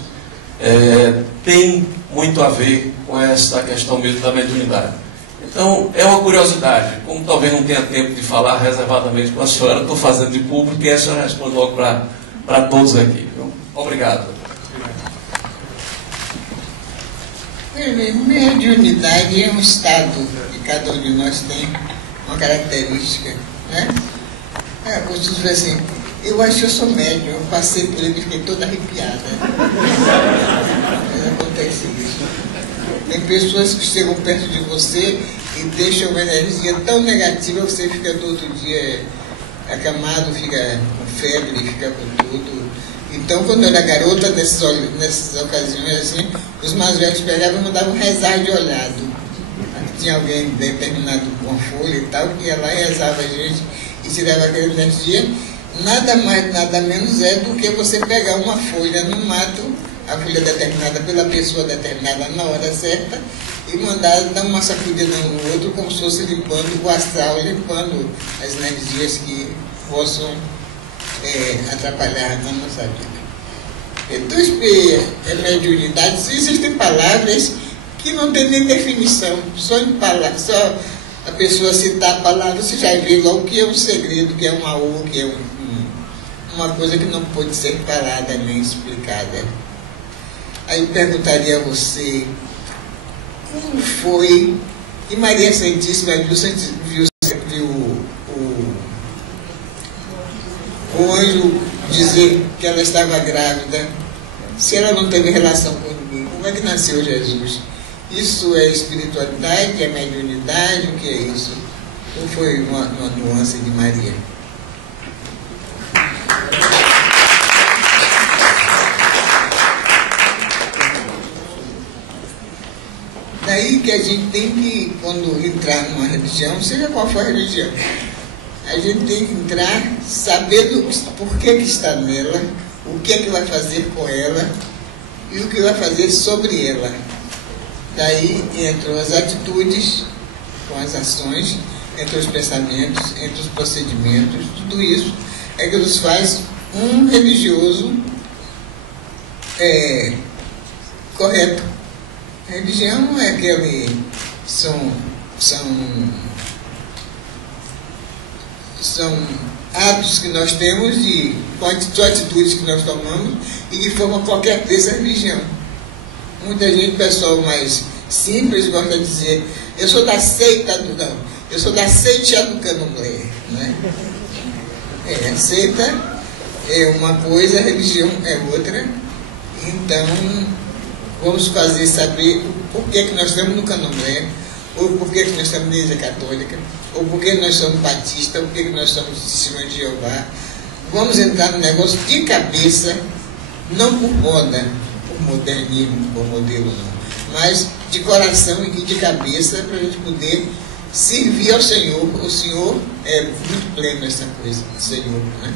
têm muito a ver com essa questão mesmo da mediunidade. Então, é uma curiosidade. Como talvez não tenha tempo de falar reservadamente com a senhora, estou fazendo de público e a senhora responde logo para todos aqui. Viu? Obrigado. Mediunidade é um estado que cada um de nós tem uma característica, né? Você diz assim, eu acho que eu sou médium, eu passei por ele e fiquei toda arrepiada. Acontece isso. Tem pessoas que chegam perto de você e deixam uma energia tão negativa que você fica todo dia acamado, fica com febre, fica com tudo. Então, quando eu era garota, nessas ocasiões assim, os mais velhos pegavam e mandavam rezar de olhado. Tinha alguém determinado com a folha e tal, que ia lá e rezava a gente e tirava aquela energia. Nada mais, nada menos é do que você pegar uma folha no mato, a folha determinada pela pessoa determinada na hora certa, e mandar dar uma sacudida no outro, como se fosse limpando o astral, limpando as energias que possam atrapalhar a nossa vida. Então, mediunidade, existem palavras que não tem nem definição, só a pessoa citar a palavra, você já vê logo que é um segredo, que é um aú, que é uma coisa que não pode ser falada nem explicada. Aí eu perguntaria a você, como foi que Maria Santíssima viu o anjo dizer que ela estava grávida, se ela não teve relação com ninguém? Como é que nasceu Jesus? Isso é espiritualidade, é mediunidade, o que é isso? Ou foi uma nuance de Maria? Daí que a gente tem que, quando entrar numa religião, seja qual for a religião, a gente tem que entrar sabendo por que está nela, o que é que vai fazer com ela e o que vai fazer sobre ela. Daí entram as atitudes com as ações, entre os pensamentos, entre os procedimentos, tudo isso é que nos faz um religioso correto. A religião não é aquele... São atos que nós temos atitudes que nós tomamos e que formam qualquer coisa religião. Muita gente, pessoal mais simples, gosta de dizer: eu sou da seita do... Não, eu sou da seita do candomblé, né? Seita é uma coisa, religião é outra. Então, vamos saber por que nós estamos no candomblé, ou por que nós estamos na Igreja Católica, ou por que nós somos batistas, ou por que nós somos testemunhos de Jeová. Vamos entrar no negócio de cabeça, não por moda, por modernismo, por modelo não, mas de coração e de cabeça, para a gente poder servir ao Senhor. O Senhor é muito pleno essa coisa, Senhor, né?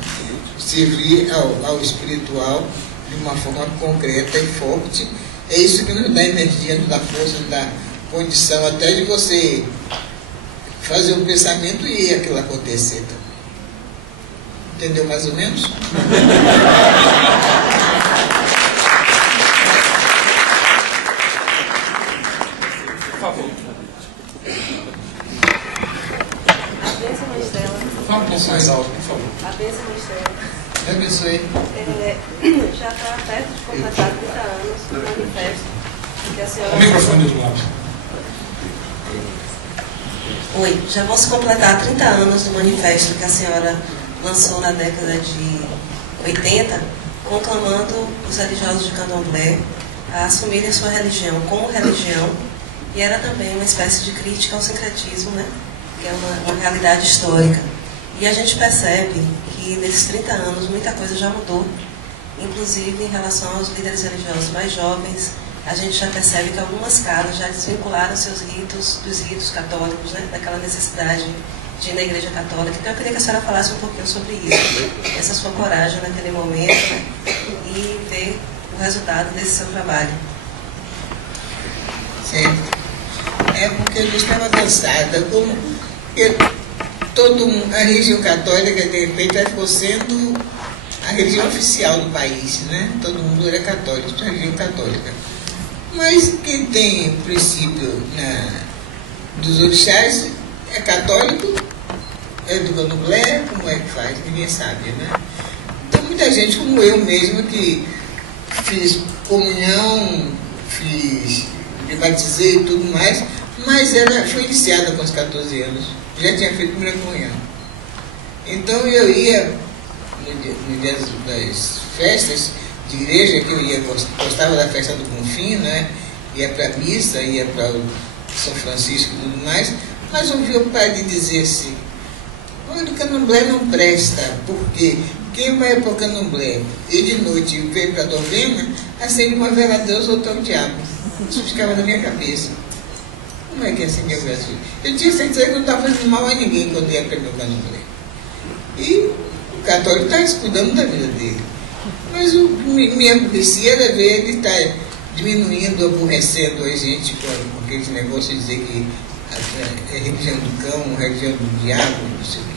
Servir ao espiritual de uma forma concreta e forte. É isso que nos dá energia, nos dá força, nos dá condição até de você fazer um pensamento e aquilo acontecer também. Entendeu mais ou menos? Por favor. A bênção, Mãe Estela. Fala um pouco mais alto, por favor. A bênção, Mãe Estela. Eu abençoe. Já está perto de completar 30 anos do manifesto que a senhora... O microfone do lado. Oi, já vão se completar 30 anos do manifesto que a senhora lançou na década de 80, conclamando os religiosos de candomblé a assumirem sua religião como religião, e era também uma espécie de crítica ao sincretismo, né? Que é uma realidade histórica. E a gente percebe que nesses 30 anos muita coisa já mudou, inclusive em relação aos líderes religiosos mais jovens. A gente já percebe que algumas casas já desvincularam seus ritos dos ritos católicos, né? Daquela necessidade de ir na Igreja Católica. Então eu queria que a senhora falasse um pouquinho sobre isso, essa sua coragem naquele momento, né? E ver o resultado desse seu trabalho. Certo. É porque eu estava cansada, como a religião católica, de repente, ficou sendo a religião oficial do país, né? Todo mundo era católico, a religião católica. Mas quem tem princípio dos orixás é católico, é do candomblé, como é que faz? Ninguém sabe, né? Então muita gente, como eu mesmo, que fiz comunhão, me batizei e tudo mais, mas foi iniciada com os 14 anos, já tinha feito primeira comunhão. Então eu ia, no dia das festas de igreja, que eu gostava da festa do Bonfim, né? Ia para a missa, ia para o São Francisco e tudo mais, mas ouvi o padre dizer assim: o candomblé não presta, porque quem vai para o candomblé e de noite vem para a novena, acende uma vela a Deus ou ao diabo. Isso ficava na minha cabeça. Como é que acendia o Brasil? Eu tinha certeza que eu não estava fazendo mal a ninguém quando ia para o meu candomblé. E o católico está cuidando da vida dele. Mas me aborrecia era ver ele estar diminuindo, aborrecendo a gente com aqueles negócios de dizer que é religião do cão, religião do diabo, não sei o quê.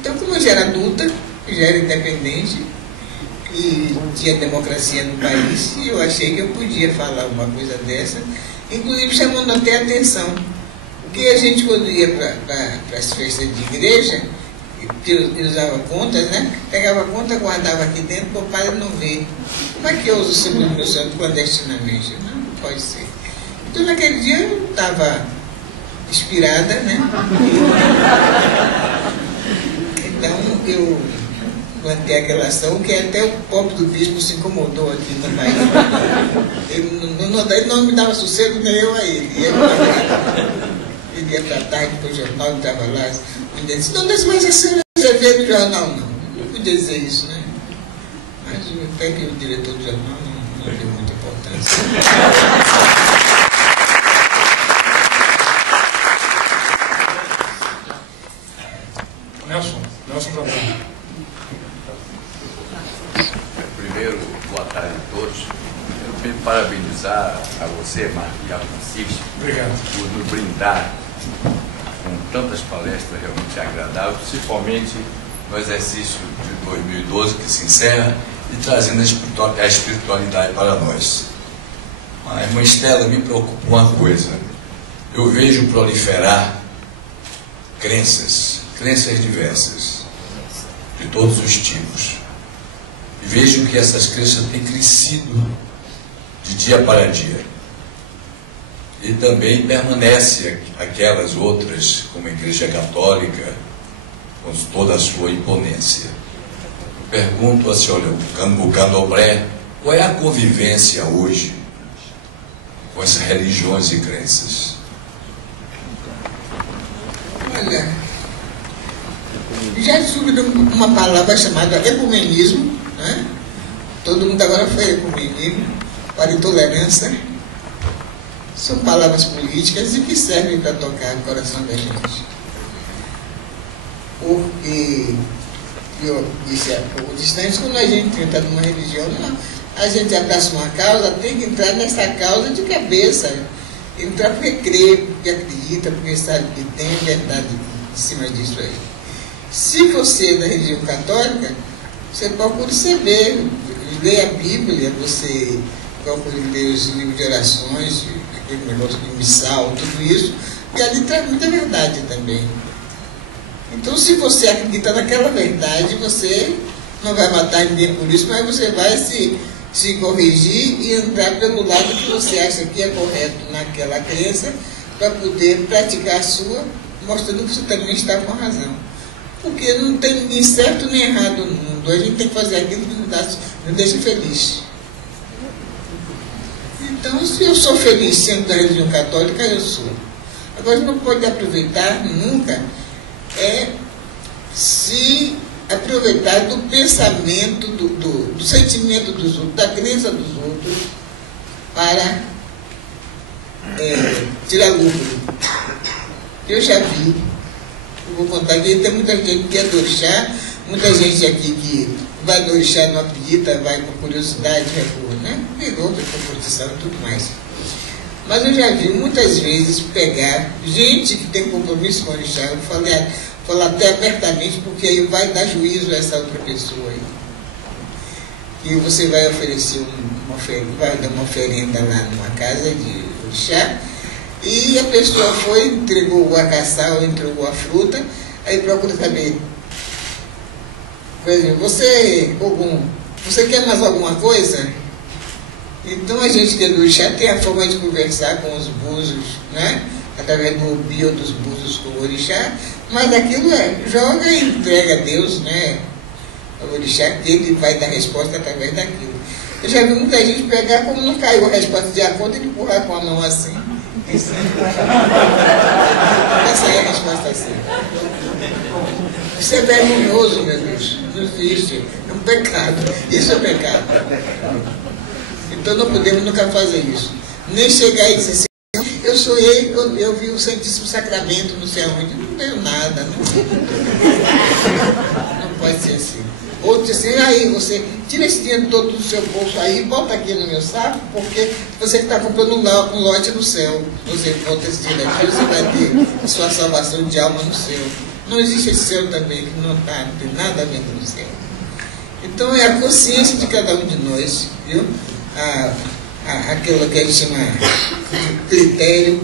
Então, como eu já era adulta, já era independente, e tinha democracia no país, e eu achei que eu podia falar uma coisa dessa, inclusive chamando até a atenção. Porque a gente, quando ia para as festas de igreja, que usava contas, né? Pegava a conta, guardava aqui dentro para o padre não ver. Como é que eu uso o símbolo do meu santo clandestinamente? Não pode ser. Então, naquele dia eu estava inspirada, né? Então, eu plantei aquela ação que até o pobre do bispo se incomodou aqui no país. Ele não me dava sossego, nem eu a ele. Ele ia para tarde para o jornal, ele estava lá. Ele disse: não, mas você não vê no jornal, não. Não podia dizer isso, né? Mas até que o diretor do jornal não deu muita importância. Nelson Brandão. Primeiro, boa tarde a todos. Eu quero parabenizar a você, Marco Francisco, Obrigado. por nos brindar com tantas palestras realmente agradáveis, principalmente no exercício de 2012 que se encerra e trazendo a espiritualidade para nós. Mas, irmã Estela, me preocupa uma coisa. Eu vejo proliferar crenças diversas, de todos os tipos. E vejo que essas crenças têm crescido de dia para dia. E também permanece aquelas outras, como a Igreja Católica, com toda a sua imponência. Eu pergunto a senhora, o Candomblé, qual é a convivência hoje com essas religiões e crenças? Olha, já surgiu uma palavra chamada ecumenismo, né? Todo mundo agora foi ecumenismo, para intolerância. São palavras políticas e que servem para tocar o coração da gente. Porque, eu disse há pouco distante, quando a gente entra numa religião, a gente abraça uma causa, tem que entrar nessa causa de cabeça. Entrar porque crê, porque acredita, porque sabe que tem verdade em cima disso aí. Se você é da religião católica, você procura saber, ler a Bíblia, você procura ler os livros de orações, aquele negócio de missal, tudo isso, e ali traz muita verdade também. Então, se você acredita naquela verdade, você não vai matar ninguém por isso, mas você vai se corrigir e entrar pelo lado que você acha que é correto naquela crença, para poder praticar a sua, mostrando que você também está com razão. Porque não tem ninguém certo nem errado no mundo. A gente tem que fazer aquilo que nos deixa feliz. Então, se eu sou feliz sendo da religião católica, eu sou. Agora, não pode aproveitar nunca se aproveitar do pensamento, do sentimento dos outros, da crença dos outros, para tirar lucro. Eu já vi, eu vou contar que tem muita gente que é do orixá, muita gente aqui que vai do orixá, não acredita, vai com curiosidade, pegou por curtição e tudo mais. Mas eu já vi muitas vezes pegar gente que tem compromisso com o orixá, eu falar até abertamente, porque aí vai dar juízo a essa outra pessoa aí. E você vai oferecer vai dar uma oferenda lá numa casa de orixá, e a pessoa foi, entregou o acaçal, entregou a fruta, aí procura saber, por exemplo, você quer mais alguma coisa? Então a gente que é do orixá tem a forma de conversar com os búzios, né? Através do bio dos búzios com o orixá, mas aquilo joga e entrega a Deus, né? O orixá, que ele vai dar resposta através daquilo. Eu já vi muita gente pegar, como não caiu a resposta de acordo, ele empurrar com a mão assim. Essa é a resposta assim. Isso é vergonhoso, meu Deus. Não existe. É um pecado. Isso é pecado. Então não podemos nunca fazer isso. Nem chegar e dizer assim, eu vi o Santíssimo Sacramento, não sei aonde. Não veio nada. Não pode ser assim. Ou dizer assim, aí você tira esse dinheiro todo do seu bolso aí e bota aqui no meu saco, porque você está comprando um lote no céu. Você bota esse dinheiro aqui, você vai ter a sua salvação de alma no céu. Não existe esse céu também, que não tem nada a ver com o céu. Então é a consciência de cada um de nós, viu? Aquilo que a gente chama de critério,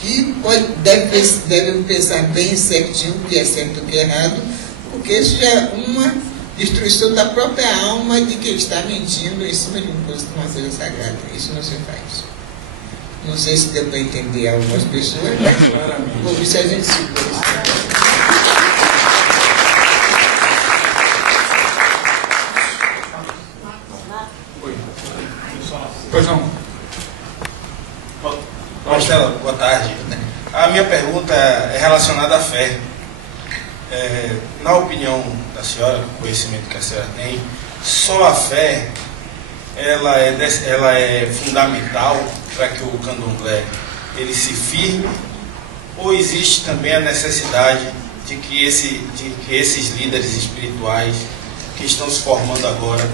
que deve pensar bem certinho o que é certo e o que é errado, porque isso já é uma destruição da própria alma de quem está mentindo em cima de uma coisa sagrada. Isso não se faz. Não sei se deu para entender algumas pessoas, mas vou ver se a gente se Pois não. Marcela, boa tarde. A minha pergunta é relacionada à fé. Na opinião da senhora, com o conhecimento que a senhora tem, só a fé ela é fundamental para que o candomblé ele se firme, ou existe também a necessidade de que esses líderes espirituais que estão se formando agora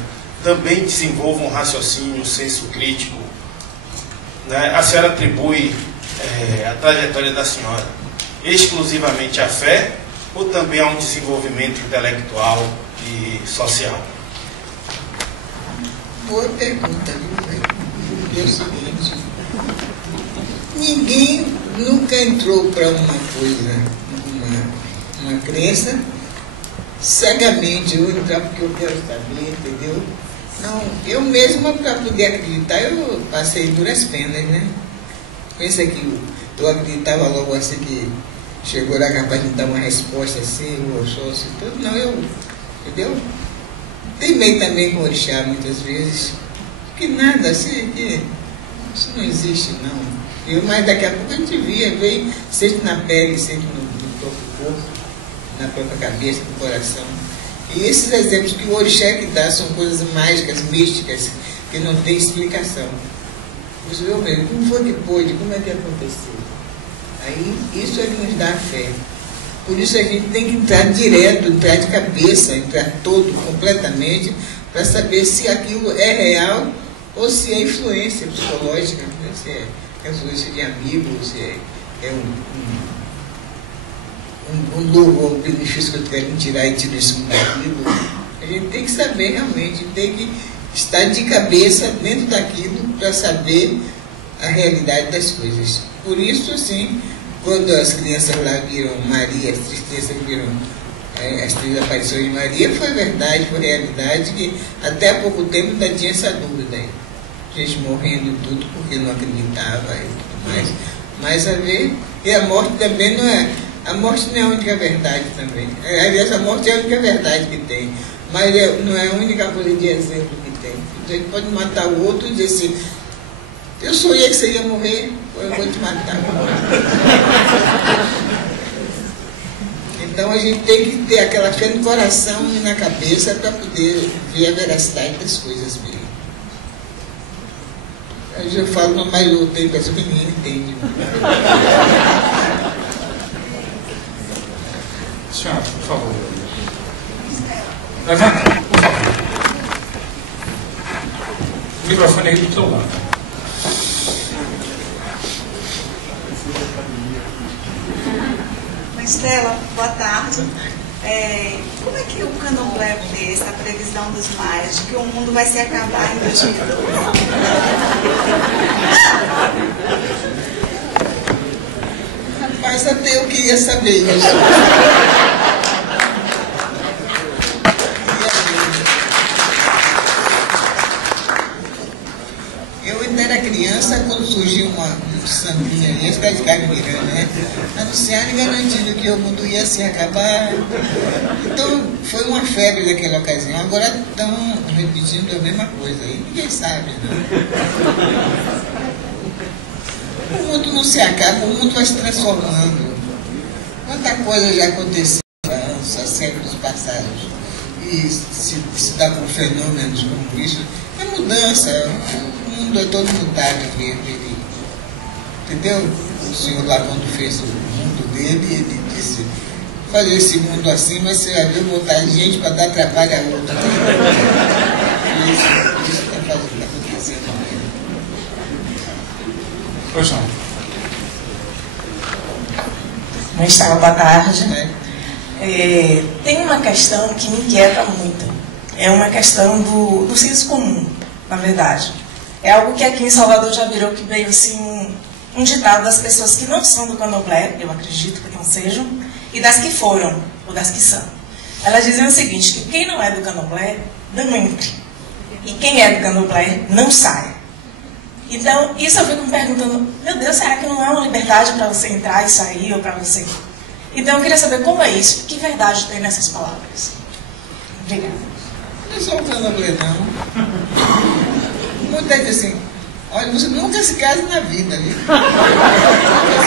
também desenvolvam um raciocínio, um senso crítico, né? A senhora atribui a trajetória da senhora exclusivamente à fé ou também a um desenvolvimento intelectual e social? Boa pergunta, viu? É o seguinte, ninguém nunca entrou para uma coisa, uma crença, cegamente, eu vou entrar porque eu quero saber, entendeu? Não, eu mesma, para poder acreditar, eu passei duras penas, né? Pensa que eu acreditava logo assim que chegou lá capaz de dar uma resposta assim, ou só assim, tudo. Não, eu, entendeu? Teimei também com o orixá muitas vezes, que nada assim, que isso não existe, não. Mas daqui a pouco a gente veio, seja na pele, seja no próprio corpo, na própria cabeça, no coração. E esses exemplos que o orixá que dá são coisas mágicas, místicas, que não tem explicação. Você viu mesmo, como foi que pôde, como é que aconteceu? Aí, isso é que nos dá a fé. Por isso a gente tem que entrar direto, entrar de cabeça, entrar todo, completamente, para saber se aquilo é real ou se é influência psicológica, né? Se é influência de amigos, se é um novo benefício que eu quero tirar e tirar isso daquilo. A gente tem que saber realmente, tem que estar de cabeça dentro daquilo para saber a realidade das coisas. Por isso, assim, quando as crianças lá viram Maria, as tristezas viram as três aparições de Maria, foi verdade, foi realidade, que até há pouco tempo ainda tinha essa dúvida aí. Gente morrendo e tudo porque não acreditava e tudo mais. Mas a ver, e a morte também não é. A morte não é a única verdade também. Aliás, a morte é a única verdade que tem. Mas não é a única coisa de exemplo que tem. Então, ele pode matar o outro e dizer assim, eu sonhei que você ia morrer, ou eu vou te matar. Então a gente tem que ter aquela fé no coração e na cabeça para poder ver a veracidade das coisas mesmo. Aí eu falo, mas eu tenho pessoa que ninguém entende. Senhora, por favor. Levanta, por favor. O microfone aí do teu lado. Estela, boa tarde. Como é que o Candomblé vê essa previsão dos maias de que o mundo vai se acabar em 2012? Rapaz, até eu queria saber isso. Eu ainda era criança quando surgiu um sambinha aí, esse cara de Camirana, né? Anunciaram e garantindo que o mundo ia se acabar. Então, foi uma febre naquela ocasião. Agora estão repetindo a mesma coisa aí. Ninguém sabe, né? O mundo não se acaba, o mundo vai se transformando. Quanta coisa já aconteceu há séculos passados. E se dá com fenômenos como isso. É mudança. O mundo é todo mutável mesmo. Entendeu? O senhor lá, quando fez o mundo dele, ele disse, fazer esse mundo assim, mas você vai ver botar gente para dar trabalho a outra. Isso está acontecendo mesmo. Pois não. Estela, boa tarde. Tem uma questão que me inquieta muito. É uma questão do senso comum, na verdade. É algo que aqui em Salvador já virou que veio assim um ditado das pessoas que não são do Candomblé, eu acredito que não sejam, e das que foram, ou das que são. Elas dizem o seguinte, que quem não é do Candomblé, não entre. E quem é do Candomblé, não sai. Então, isso eu fico me perguntando, meu Deus, será que não é uma liberdade para você entrar e sair, ou para você... Então, eu queria saber como é isso, que verdade tem nessas palavras. Obrigada. Não é só o Candomblé, não. Muita gente assim, olha, você nunca se casa na vida, viu? Se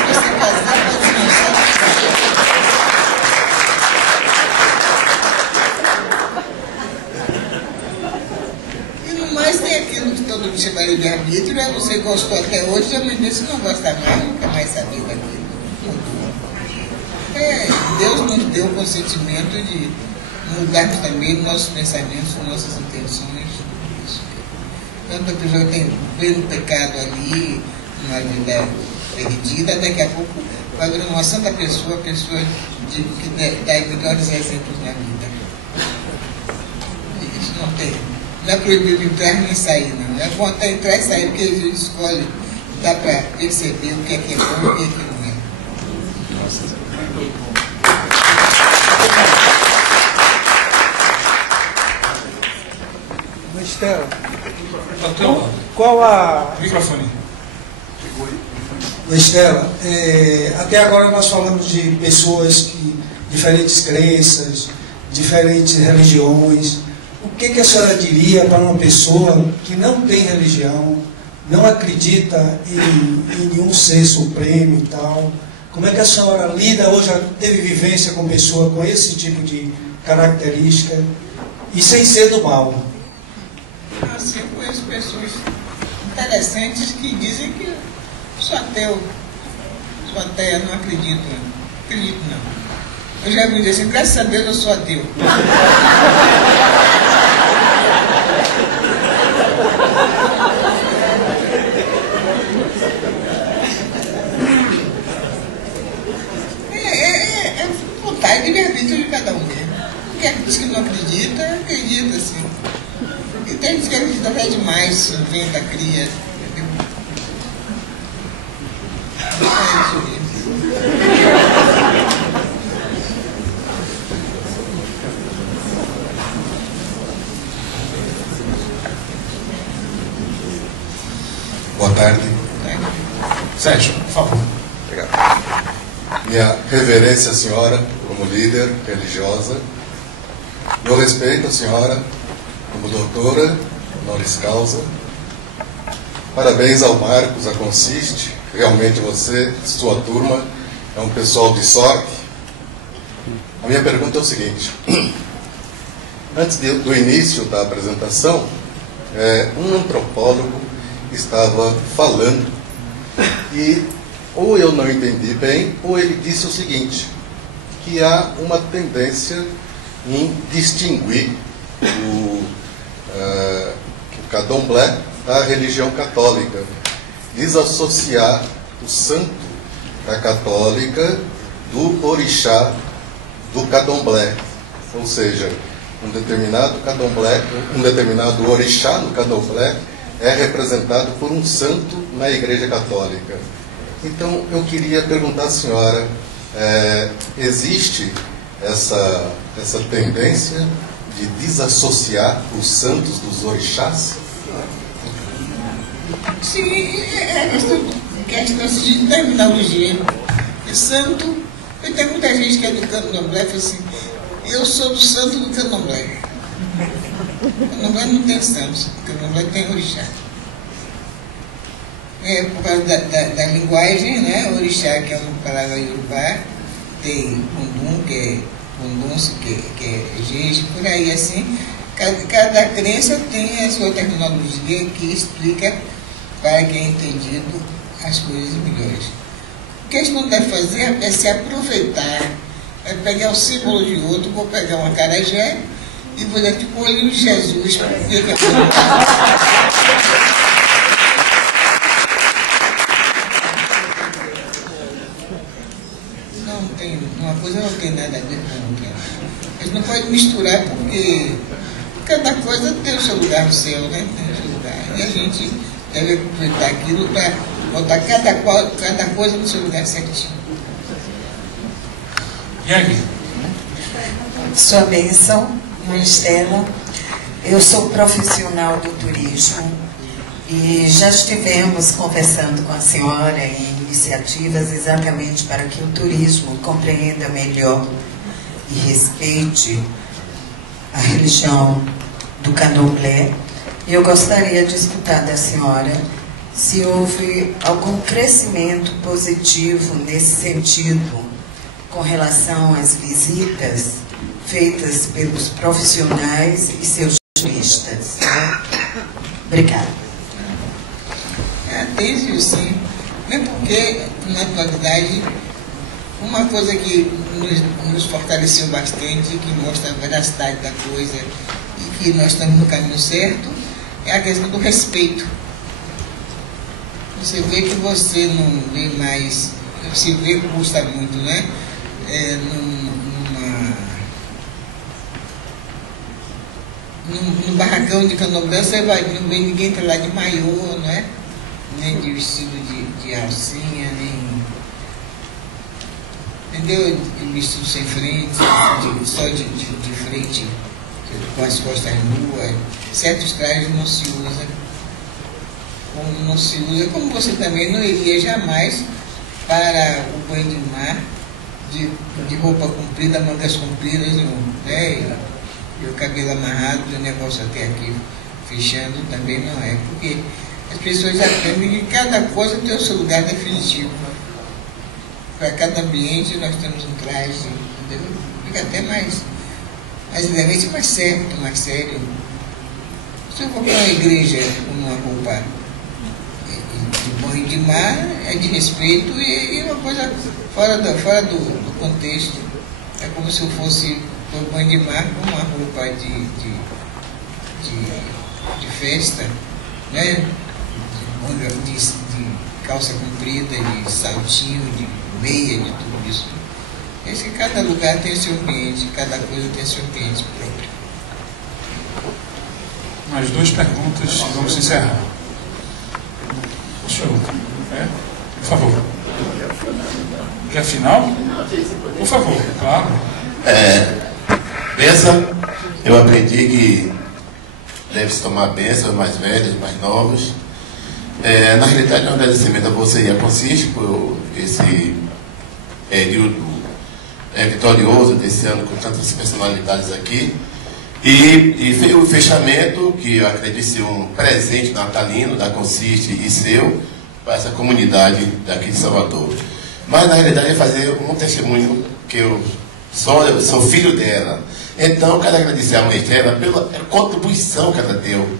você casar, pode se lançar. E no mais tem aquilo que todo mundo chama de arbítrio, né? Você gostou até hoje, amanhã se não gosta mais, nunca mais sabia daquilo. Deus nos deu o consentimento de mudarmos também nossos pensamentos, nossas intenções. Quando a pessoa tem pleno pecado ali, uma vida perdida, daqui a pouco valoriza uma santa pessoa, que dá melhores exemplos na vida. Isso não tem. Não é proibido entrar nem sair, não. É bom até entrar e sair, porque a gente escolhe, dá para perceber o que é bom e o que não é. Estela, qual a... Microfone. Estela, até agora nós falamos de pessoas que diferentes crenças, diferentes religiões. O que a senhora diria para uma pessoa que não tem religião, não acredita em nenhum ser supremo e tal? Como é que a senhora lida hoje, já teve vivência com pessoa com esse tipo de característica e sem ser do mal? Assim, eu conheço pessoas interessantes que dizem que sou ateu, sou ateia, não acredito, não. Eu já me disse assim, graças a Deus eu sou ateu. É vontade de livre-arbítrio de cada um, né? Quem diz que não acredita, acredita, assim. E tem gente que acredita até demais, inventa, cria, entendeu? É isso mesmo. Boa tarde. Sérgio, por favor. Obrigado. Minha reverência à senhora como líder religiosa. Meu respeito à senhora como doutora, honoris causa. Parabéns ao Marcos, a Consiste. Realmente você, sua turma, é um pessoal de sorte. A minha pergunta é o seguinte. Antes do início da apresentação, um antropólogo estava falando e ou eu não entendi bem, ou ele disse o seguinte, que há uma tendência em distinguir o candomblé da religião católica, desassociar o santo da católica do orixá do candomblé, ou seja, um determinado candomblé, um determinado orixá no candomblé é representado por um santo na Igreja Católica. Então, eu queria perguntar à senhora, existe essa tendência de desassociar os santos dos orixás? Sim, é questão de terminologia. E santo, tem muita gente que é do candomblé e fala assim, eu sou do santo do candomblé. O candomblé não tem santos, o candomblé tem orixá. Por causa da linguagem, né? Orixá, que é uma palavra iorubá, tem Kundum, que é Kundunço, que é gente, por aí assim. Cada crença tem a sua terminologia que explica para quem é entendido as coisas melhores. O que a gente não deve fazer é se aproveitar, é pegar o símbolo de outro, vou pegar uma acarajé e vou dar tipo o olho de Jesus. Uma coisa não tem nada a ver com outra. A gente não pode misturar porque cada coisa tem o seu lugar no céu, né? Tem o seu lugar. E a gente deve aproveitar aquilo para botar cada coisa no seu lugar certinho. E aqui? Sua bênção, Mãe Estela. Eu sou profissional do turismo e já estivemos conversando com a senhora em iniciativas exatamente para que o turismo compreenda melhor e respeite a religião do candomblé. Eu gostaria de escutar da senhora se houve algum crescimento positivo nesse sentido com relação às visitas feitas pelos profissionais e seus turistas. Obrigada. Tem sim. Mesmo porque, na atualidade, uma coisa que nos fortaleceu bastante, que mostra a veracidade da coisa e que nós estamos no caminho certo, é a questão do respeito. Você vê que você não vê mais se vê que custa muito, né? No barracão de Candomblé, você vai, não vê ninguém tá lá de maiô, né? Nem de vestido de alcinha, nem... Entendeu? De vestido sem frente, só de frente, com as costas nuas. Certos trajes não se usa. Como não se usa, como você também não iria jamais para o banho de mar de roupa comprida, mangas compridas, né? E o cabelo amarrado, o negócio até aqui fechando, também não é. Porque as pessoas aprendem que cada coisa tem o seu lugar definitivo. Para cada ambiente nós temos um traje, entendeu? Fica até mais elegante, mais certo, mais sério. Se eu for para uma igreja com uma roupa de banho de mar, é de respeito e uma coisa fora do contexto. É como se eu fosse para o banho de mar com uma roupa de festa, né? De calça comprida, de saltinho, de meia, de tudo isso. Esse, cada lugar tem seu ambiente, cada coisa tem seu ambiente próprio. Mais 2 perguntas e vamos encerrar. Deixa eu... por favor. Quer final? Por favor, claro. Bênção, eu aprendi que deve-se tomar bênção aos mais velhos, mais novos. Na realidade, um agradecimento a você e a Consis por esse período vitorioso desse ano com tantas personalidades aqui. E o fechamento, que eu acredito ser um presente natalino da Consiste e seu, para essa comunidade daqui de Salvador. Mas, na realidade, é fazer um testemunho que eu sou filho dela. Então, eu quero agradecer a mãe dela pela contribuição que ela deu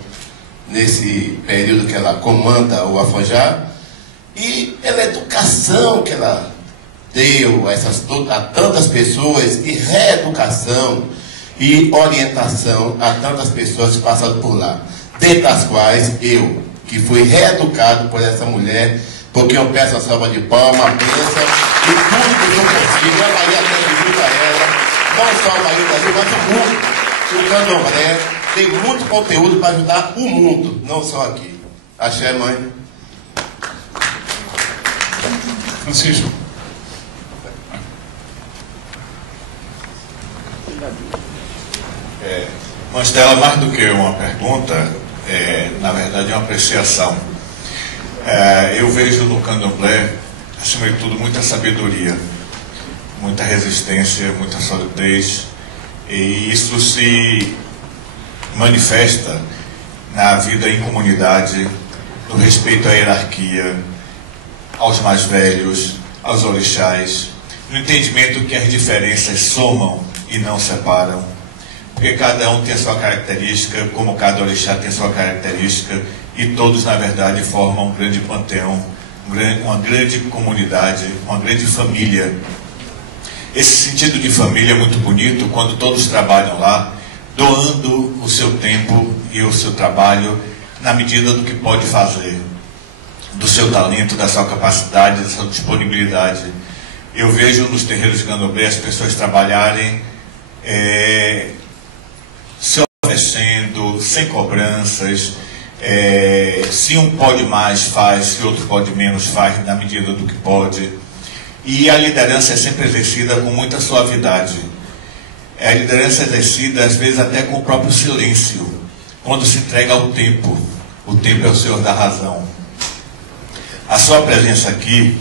nesse período que ela comanda o Afonjá e pela educação que ela deu a tantas pessoas e reeducação e orientação a tantas pessoas que passaram por lá, dentre as quais eu, que fui reeducado por essa mulher, porque eu peço a salva de palmas, a bênção e tudo que eu consigo. A Maria ajuda ela, não só a Maria Brasil, mas o mundo. O Candomblé tem muito conteúdo para ajudar o mundo, não só aqui. Axé, mãe. Francisco. Mas dela, mais do que uma pergunta, na verdade é uma apreciação. Eu vejo no Candomblé, acima de tudo, muita sabedoria, muita resistência, muita solidez, e isso se manifesta na vida em comunidade, no respeito à hierarquia, aos mais velhos, aos orixás, no entendimento que as diferenças somam e não separam, porque cada um tem a sua característica, como cada orixá tem a sua característica, e todos, na verdade, formam um grande panteão, uma grande comunidade, uma grande família. Esse sentido de família é muito bonito quando todos trabalham lá, doando o seu tempo e o seu trabalho na medida do que pode fazer, do seu talento, da sua capacidade, da sua disponibilidade. Eu vejo nos terreiros de Candomblé as pessoas trabalharem se oferecendo, sem cobranças. Se um pode mais, faz, se outro pode menos, faz na medida do que pode. E a liderança é sempre exercida com muita suavidade. A liderança é exercida, às vezes, até com o próprio silêncio, quando se entrega ao tempo. O tempo é o senhor da razão. A sua presença aqui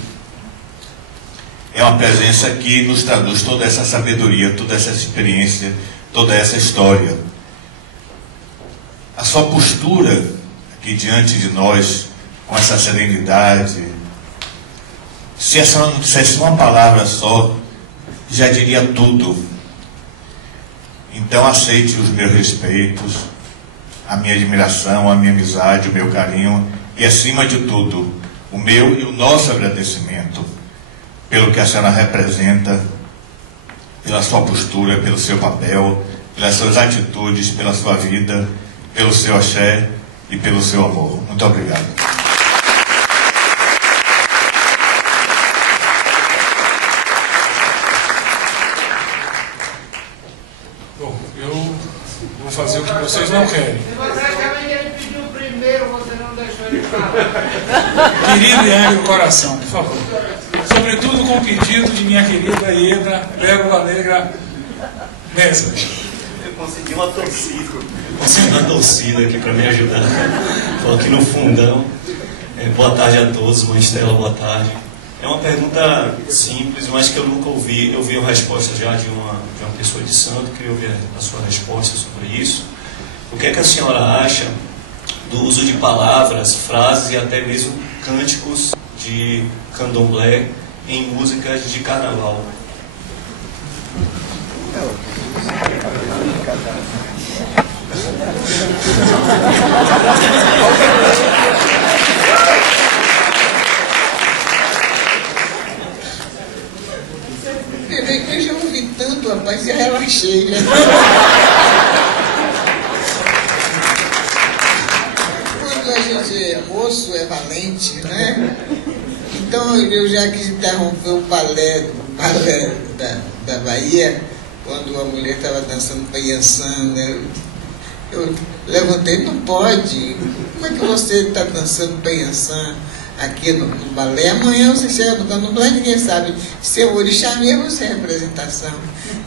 é uma presença que nos traduz toda essa sabedoria, toda essa experiência, toda essa história. A sua postura aqui diante de nós, com essa serenidade, se a senhora não dissesse uma palavra só, já diria tudo. Então aceite os meus respeitos, a minha admiração, a minha amizade, o meu carinho e, acima de tudo, o meu e o nosso agradecimento pelo que a senhora representa, pela sua postura, pelo seu papel, pelas suas atitudes, pela sua vida, pelo seu axé e pelo seu amor. Muito obrigado. Vocês não querem. Praticamente ele pediu primeiro, você não deixou ele falar. Querido e amigo coração, por favor. Sobretudo com o pedido de minha querida Ieda Pérola Negra Mesa. Eu consegui uma torcida aqui para me ajudar. Estou aqui no fundão. Boa tarde a todos, mãe Estela, boa tarde. É uma pergunta simples, mas que eu nunca ouvi. Eu vi a resposta já de uma pessoa de santo, queria ouvir a sua resposta sobre isso. O que é que a senhora acha do uso de palavras, frases e até mesmo cânticos de candomblé em músicas de carnaval? Eu já ouvi tanto, rapaz, já relaxei, né? Quando a gente é moço, é valente, né? Então eu já quis interromper o balé da Bahia, quando a mulher estava dançando Paiançã, né? Eu levantei, não pode. Como é que você está dançando Paiançã aqui no balé? Amanhã você chega no candomblé, ninguém sabe se é o orixá mesmo ou se é representação.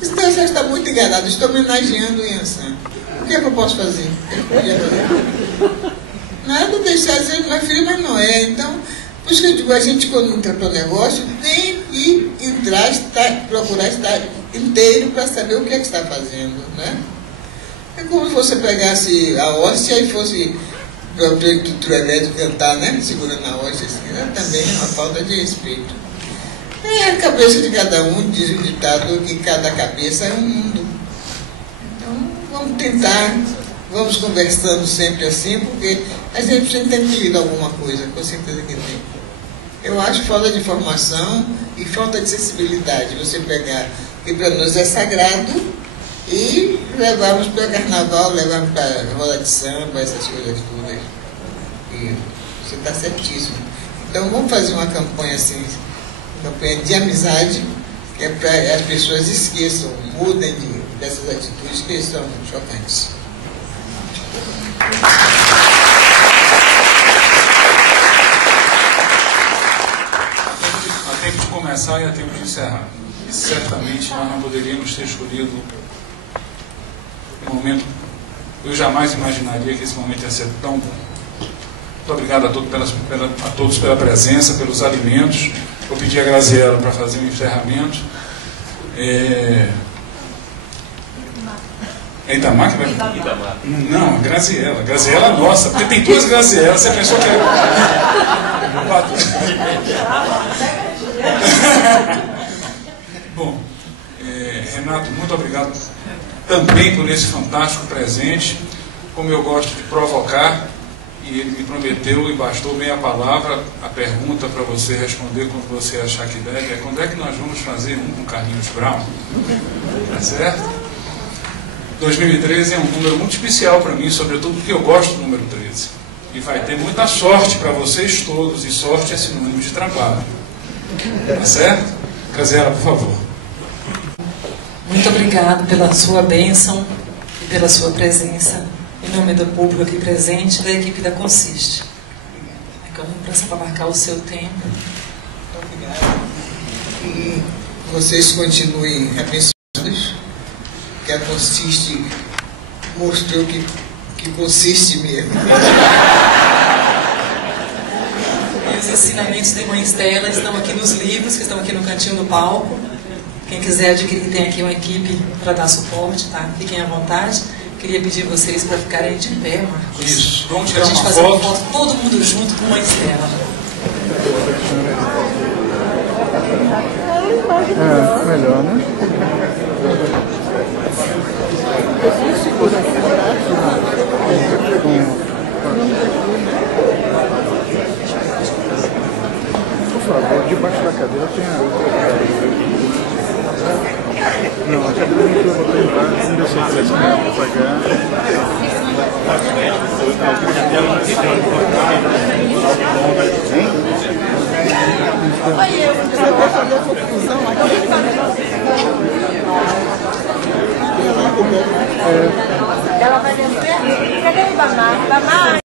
Então já está muito enganado, estou homenageando o Iansã. O que é que eu posso fazer? Eu podia fazer nada, deixar dizer, minha filha, mas não é. Então, por isso que eu digo, a gente quando entra para o negócio, tem que entrar, procurar estar inteiro para saber o que é que está fazendo, né? É como se você pegasse a hóstia e fosse para o trio elétrico cantar, né? Segurando a hóstia assim, né? Também é uma falta de respeito. É a cabeça de cada um, diz o ditado que cada cabeça é um mundo. Então, vamos tentar, vamos conversando sempre assim, porque a gente precisa ter entendido alguma coisa, com certeza que tem. Eu acho falta de informação e falta de sensibilidade. Você pegar, que para nós é sagrado, e levarmos para carnaval, levarmos para roda de samba, essas coisas todas. E você está certíssimo. Então vamos fazer uma campanha assim, uma campanha de amizade, que é para as pessoas esqueçam, mudem dessas atitudes que são chocantes. Há tempo de começar e há tempo de encerrar. E certamente nós não poderíamos ter escolhido um momento. Eu jamais imaginaria que esse momento ia ser tão bom. Muito obrigado a todos pela presença, pelos alimentos. Vou pedir a Graziela para fazer o encerramento. É Itamar que vai? Itamar. Não, Graziela. Graziela nossa, porque tem duas Grazielas. Você pensou que Bom, Renato, muito obrigado também por esse fantástico presente. Como eu gosto de provocar, e ele me prometeu, e bastou meia palavra, a pergunta para você responder quando você achar que deve, é quando é que nós vamos fazer um com Carlinhos Brown? Tá certo? 2013 é um número muito especial para mim, sobretudo porque eu gosto do número 13. E vai ter muita sorte para vocês todos, e sorte é sinônimo de trabalho. Tá certo? Graziela, por favor. Muito obrigado pela sua bênção e pela sua presença, em nome do público aqui presente, da equipe da Consiste. É uma pressa para marcar o seu tempo. Obrigado. E vocês continuem abençoados, que a Consiste mostrou que consiste mesmo. E os ensinamentos de Mãe Estela estão aqui nos livros, que estão aqui no cantinho do palco. Quem quiser adquirir, tem aqui uma equipe para dar suporte, tá? Fiquem à vontade. Queria pedir vocês para ficarem de pé, Marcos. Isso, vamos tirar a gente uma fazer foto. uma foto todo mundo junto com Mãe Estela. Melhor, né? Por favor, debaixo da cadeira tem a... Não, a cadeira que eu botei embaixo, não deu certeza para pagar. Olha, eu vou fazer a confusão aqui. Ela vai descer. Cadê o Bamar? Bamar!